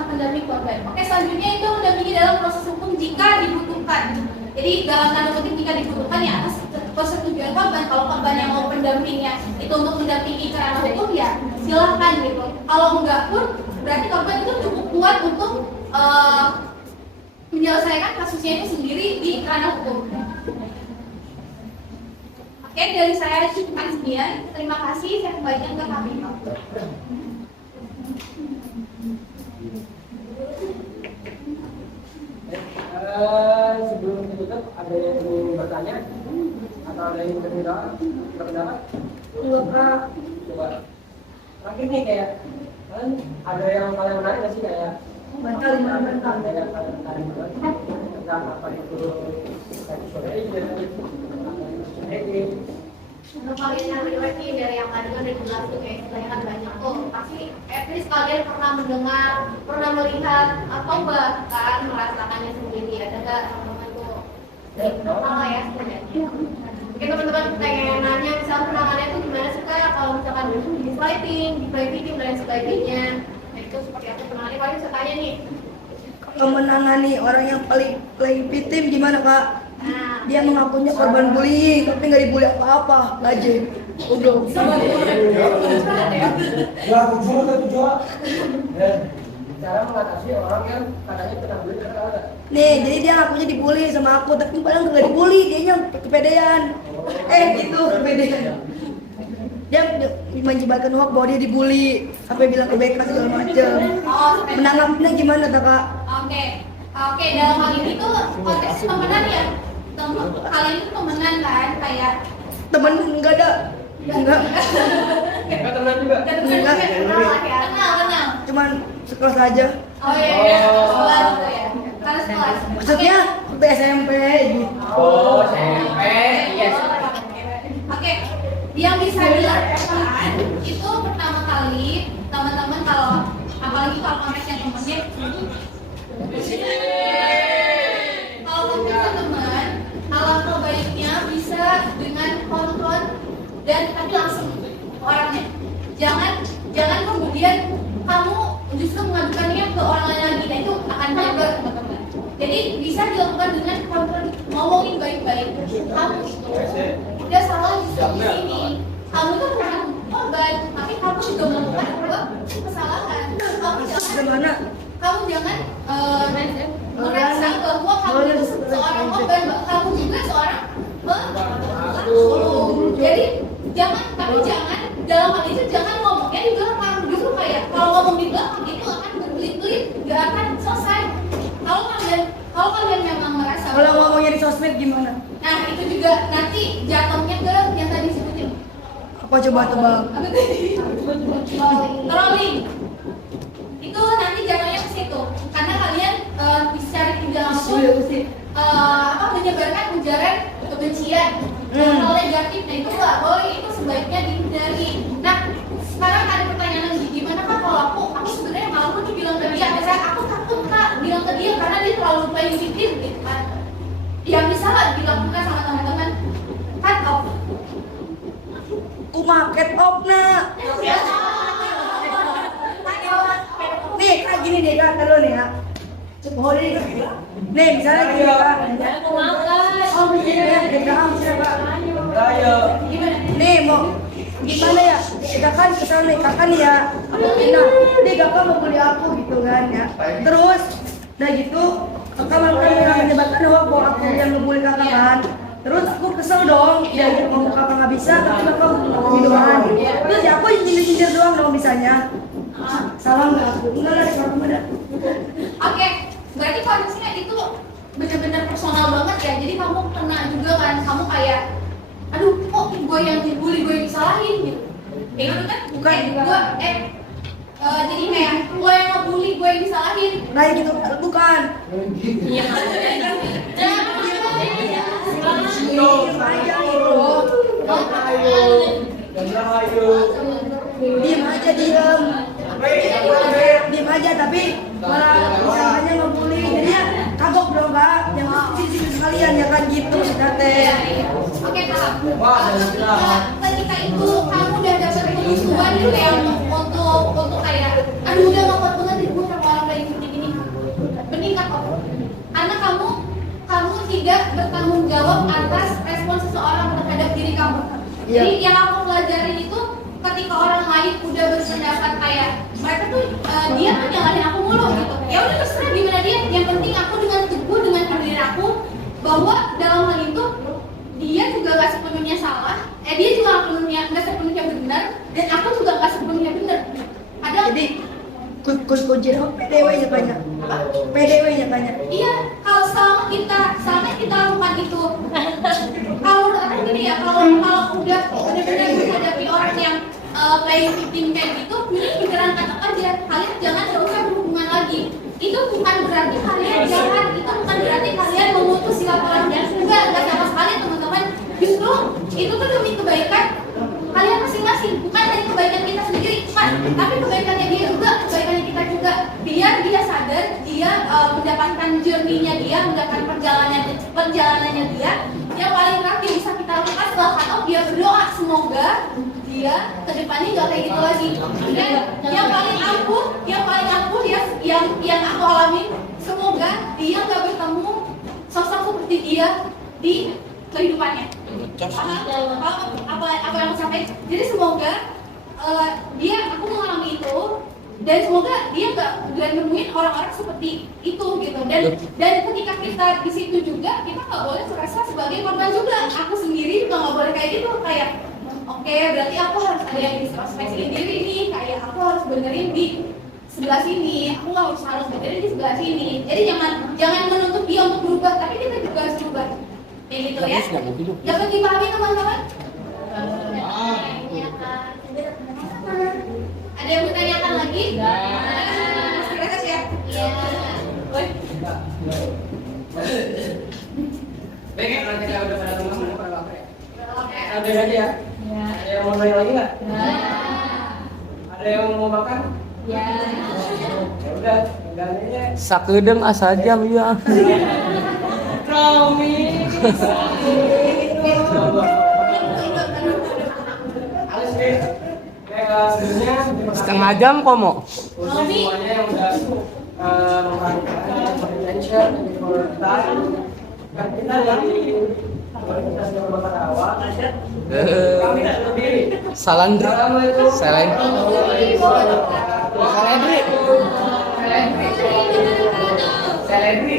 pendamping korban. Oke, selanjutnya itu mendampingi dalam proses hukum jika dibutuhkan. Jadi dalam tanda kutip jika dibutuhkan ya atas persetujuan korban. Kalau korban yang mau pendampingnya itu untuk mendampingi ke ranah hukum ya silahkan gitu. Kalau enggak pun berarti korban itu cukup kuat untuk menyelesaikan kasusnya itu sendiri di ranah hukum. Oke, dari saya cukup sekian. Terima kasih. Saya kembalikan ke kami. Sebelum ditutup, ada yang ingin bertanya atau ada yang berpendapat? Coba. Terakhir nih kayak kan ada yang kalian menarik nggak sih kayak bantal ada yang kalian menarik banget tentang apa itu Untuk kalian yang relate nih dari yang tadi kan dari jelas tuh kayak istilahnya kan banyak tuh, pasti at least kalian pernah mendengar, pernah melihat atau bahkan merasakannya sendiri. Ada nggak teman-teman tuh? Sama ya sebenarnya. Mungkin teman-teman pengen nanya misalnya penanganannya tuh gimana sih Kak? Kalau misalkan dislighting, di dan sebagainya, nah itu seperti apa penanganannya? Kalian bisa tanya nih. Kalau menangani orang yang play victim gimana Kak? Nah, Dia mengakunya korban bullying, tapi nggak dibully apa-apa, gaje. Udah. Jual bujur kan jual. Cara mengatasi orang yang katanya pernah bully karena ada. Nih, jadi dia ngakunya dibully sama aku, tapi padahal nggak dibully, dianya kepedean. Gitu, kepedean. Dia menyebarkan hoax bahwa dia dibully, sampai bilang ke BK segala macam. Menanggapinya gimana, Kak? Oke, dalam hal ini tuh konteks temenan ya. Kalian itu temenan kan, kayak Temen enggak ada. Enggak. Enggak teman juga. Enggak. Kenal. Cuman sekelas aja. Oh iya, sekelas tuh ya. Karena sekelas. Maksudnya waktu SMP gitu. Oh, SMP. Iya. Oke, yang bisa dilakukan itu pertama kali teman-teman kalau apalagi kalau konteksnya temennya kalau konteksnya teman, alangkah baiknya bisa dengan konfront dan tapi langsung orangnya. Jangan kemudian kamu justru mengadukannya ke orang lain lagi, dan itu akan menyebar teman-teman. Jadi bisa dilakukan dengan konfront, ngomongin baik-baik. Kamu itu udah salah justru di sini. Kamu tuh bukan korban, tapi kamu juga melakukan sebuah kesalahan. Kamu jangan merasa bahwa kamu itu seorang korban, kamu juga seorang pelaku. Jadi jangan dalam hal itu jangan ngomongnya di belakang. Justru kayak kalau ngomong di belakang itu akan berbelit-belit, gak akan selesai. Kalau kalian memang merasa Kalau ngomongnya di sosmed gimana? nah itu juga nanti jatuhnya ke yang tadi sebutin. Apa coba tebak? Apa tadi? Trolling. Itu nanti jatuhnya ke situ. Karena kalian bisa tidak langsung menyebarkan ujaran kebencian, hal negatif. Nah itu nggak boleh, itu sebaiknya dihindari. Nah sekarang ada pertanyaan lagi, gimana Kak kalau aku sebenarnya malu nih bilang ke dia, misalnya aku takut Kak bilang ke dia karena dia terlalu playing victim gitu kan. Yang bisa nggak dilakukan sama teman-teman? Cut off. Ku market off nak. Nih kak gini deh kak, kalau nih ya. Coba nih kak. Nih misalnya gini kak. Oh begini ya, kita siapa? Ayo. Nih mau gimana ya? Kita kan kesal nih kakak nih ya. Nah, nih kakak mau beli aku gitu kan ya. Terus, nah gitu kakak malah menyebarkan hoax bahwa aku yang ngebully kakak kan. Terus aku kesel dong, dia ngomong kakak nggak bisa, tapi kakak gitu kan. Terus ya aku nyindir doang dong misalnya. Salah nggak aku? Enggak lah, salah ada. Oke, berarti kondisinya itu benar-benar personal banget ya. Jadi kamu kena juga kan, kamu kayak, aduh kok gue yang dibully, gue yang disalahin gitu. Kayak gitu kan? Bukan. Jadi kayak gue yang ngebully, gue yang disalahin. Nah gitu, bukan. Iya. Diem aja gitu. Diem aja diem. Diem aja tapi malah misalnya ngebully, jadinya kagok dong kak. Yang sisi sekalian ya kan gitu sudah teh. Oke kak. Ketika itu kamu udah dapet kebutuhan gitu ya untuk kayak, aduh udah nggak kuat banget nih gue sama orang kayak gini. Mending cut off. Karena kamu tidak bertanggung jawab atas respon seseorang terhadap diri kamu. Jadi yang aku pelajarin itu ketika orang lain udah berpendapat kayak mereka tuh dia tuh nyalahin aku mulu gitu. Ya udah terserah gimana dia. Yang penting aku dengan teguh dengan pendirian aku bahwa dalam hal itu dia juga nggak sepenuhnya salah. Dia juga nggak sepenuhnya benar dan aku juga nggak sepenuhnya benar. Ada Jadi kunci PDW nya banyak. PDW nya banyak. iya, kalau selama kita lakukan itu, kalau gini ya, kalau udah benar-benar menghadapi orang yang playing victim kayak gitu, ini beneran kata aja, kalian jangan gak usah berhubungan lagi. Itu bukan berarti kalian jahat, itu bukan berarti kalian memutus silaturahmi. Enggak sama sekali teman-teman. Justru itu tuh demi kebaikan kalian masing-masing, bukan hanya kebaikan kita sendiri, tapi kebaikannya dia juga, kebaikannya kita juga. Biar dia sadar, dia mendapatkan journey-nya dia, mendapatkan perjalanannya dia. Yang paling terakhir bisa kita lakukan setelah cut-off, dia berdoa semoga dia kedepannya nggak kayak gitu lagi. Dan yang paling ampuh yang aku alami, semoga dia nggak bertemu sosok seperti dia di kehidupannya. Paham? Apa yang aku sampaikan? Jadi semoga aku mengalami itu, dan semoga dia nggak nemuin orang-orang seperti itu gitu. Dan ketika kita di situ juga, kita nggak boleh merasa sebagai korban juga. Aku sendiri juga nggak boleh kayak gitu, kayak oke, berarti aku harus ada yang introspeksiin diri nih, kayak aku harus benerin di sebelah sini, aku nggak harus benerin di sebelah sini. Jadi jangan menuntut dia untuk berubah, tapi kita juga harus berubah. Kayak gitu ya. Dapat dipahami teman-teman? Ada yang bertanyakan lagi? Terima kasih ya. Baik, nanti kita udah pada rumah, mana pada lapar ya? Udah aja ya? Ada yang mau nanya lagi nggak? Ada yang mau makan? Ya udah, gantinya Sakedeung asa jam ya. Romi. Halus nih. Sebelumnya Setengah jam komo. untuk semuanya yang udah memperhatikan attention kita kan kita dari Universitas Bapak Awal kami datang sendiri. Salandri. Assalamualaikum. Salandri. Seledri.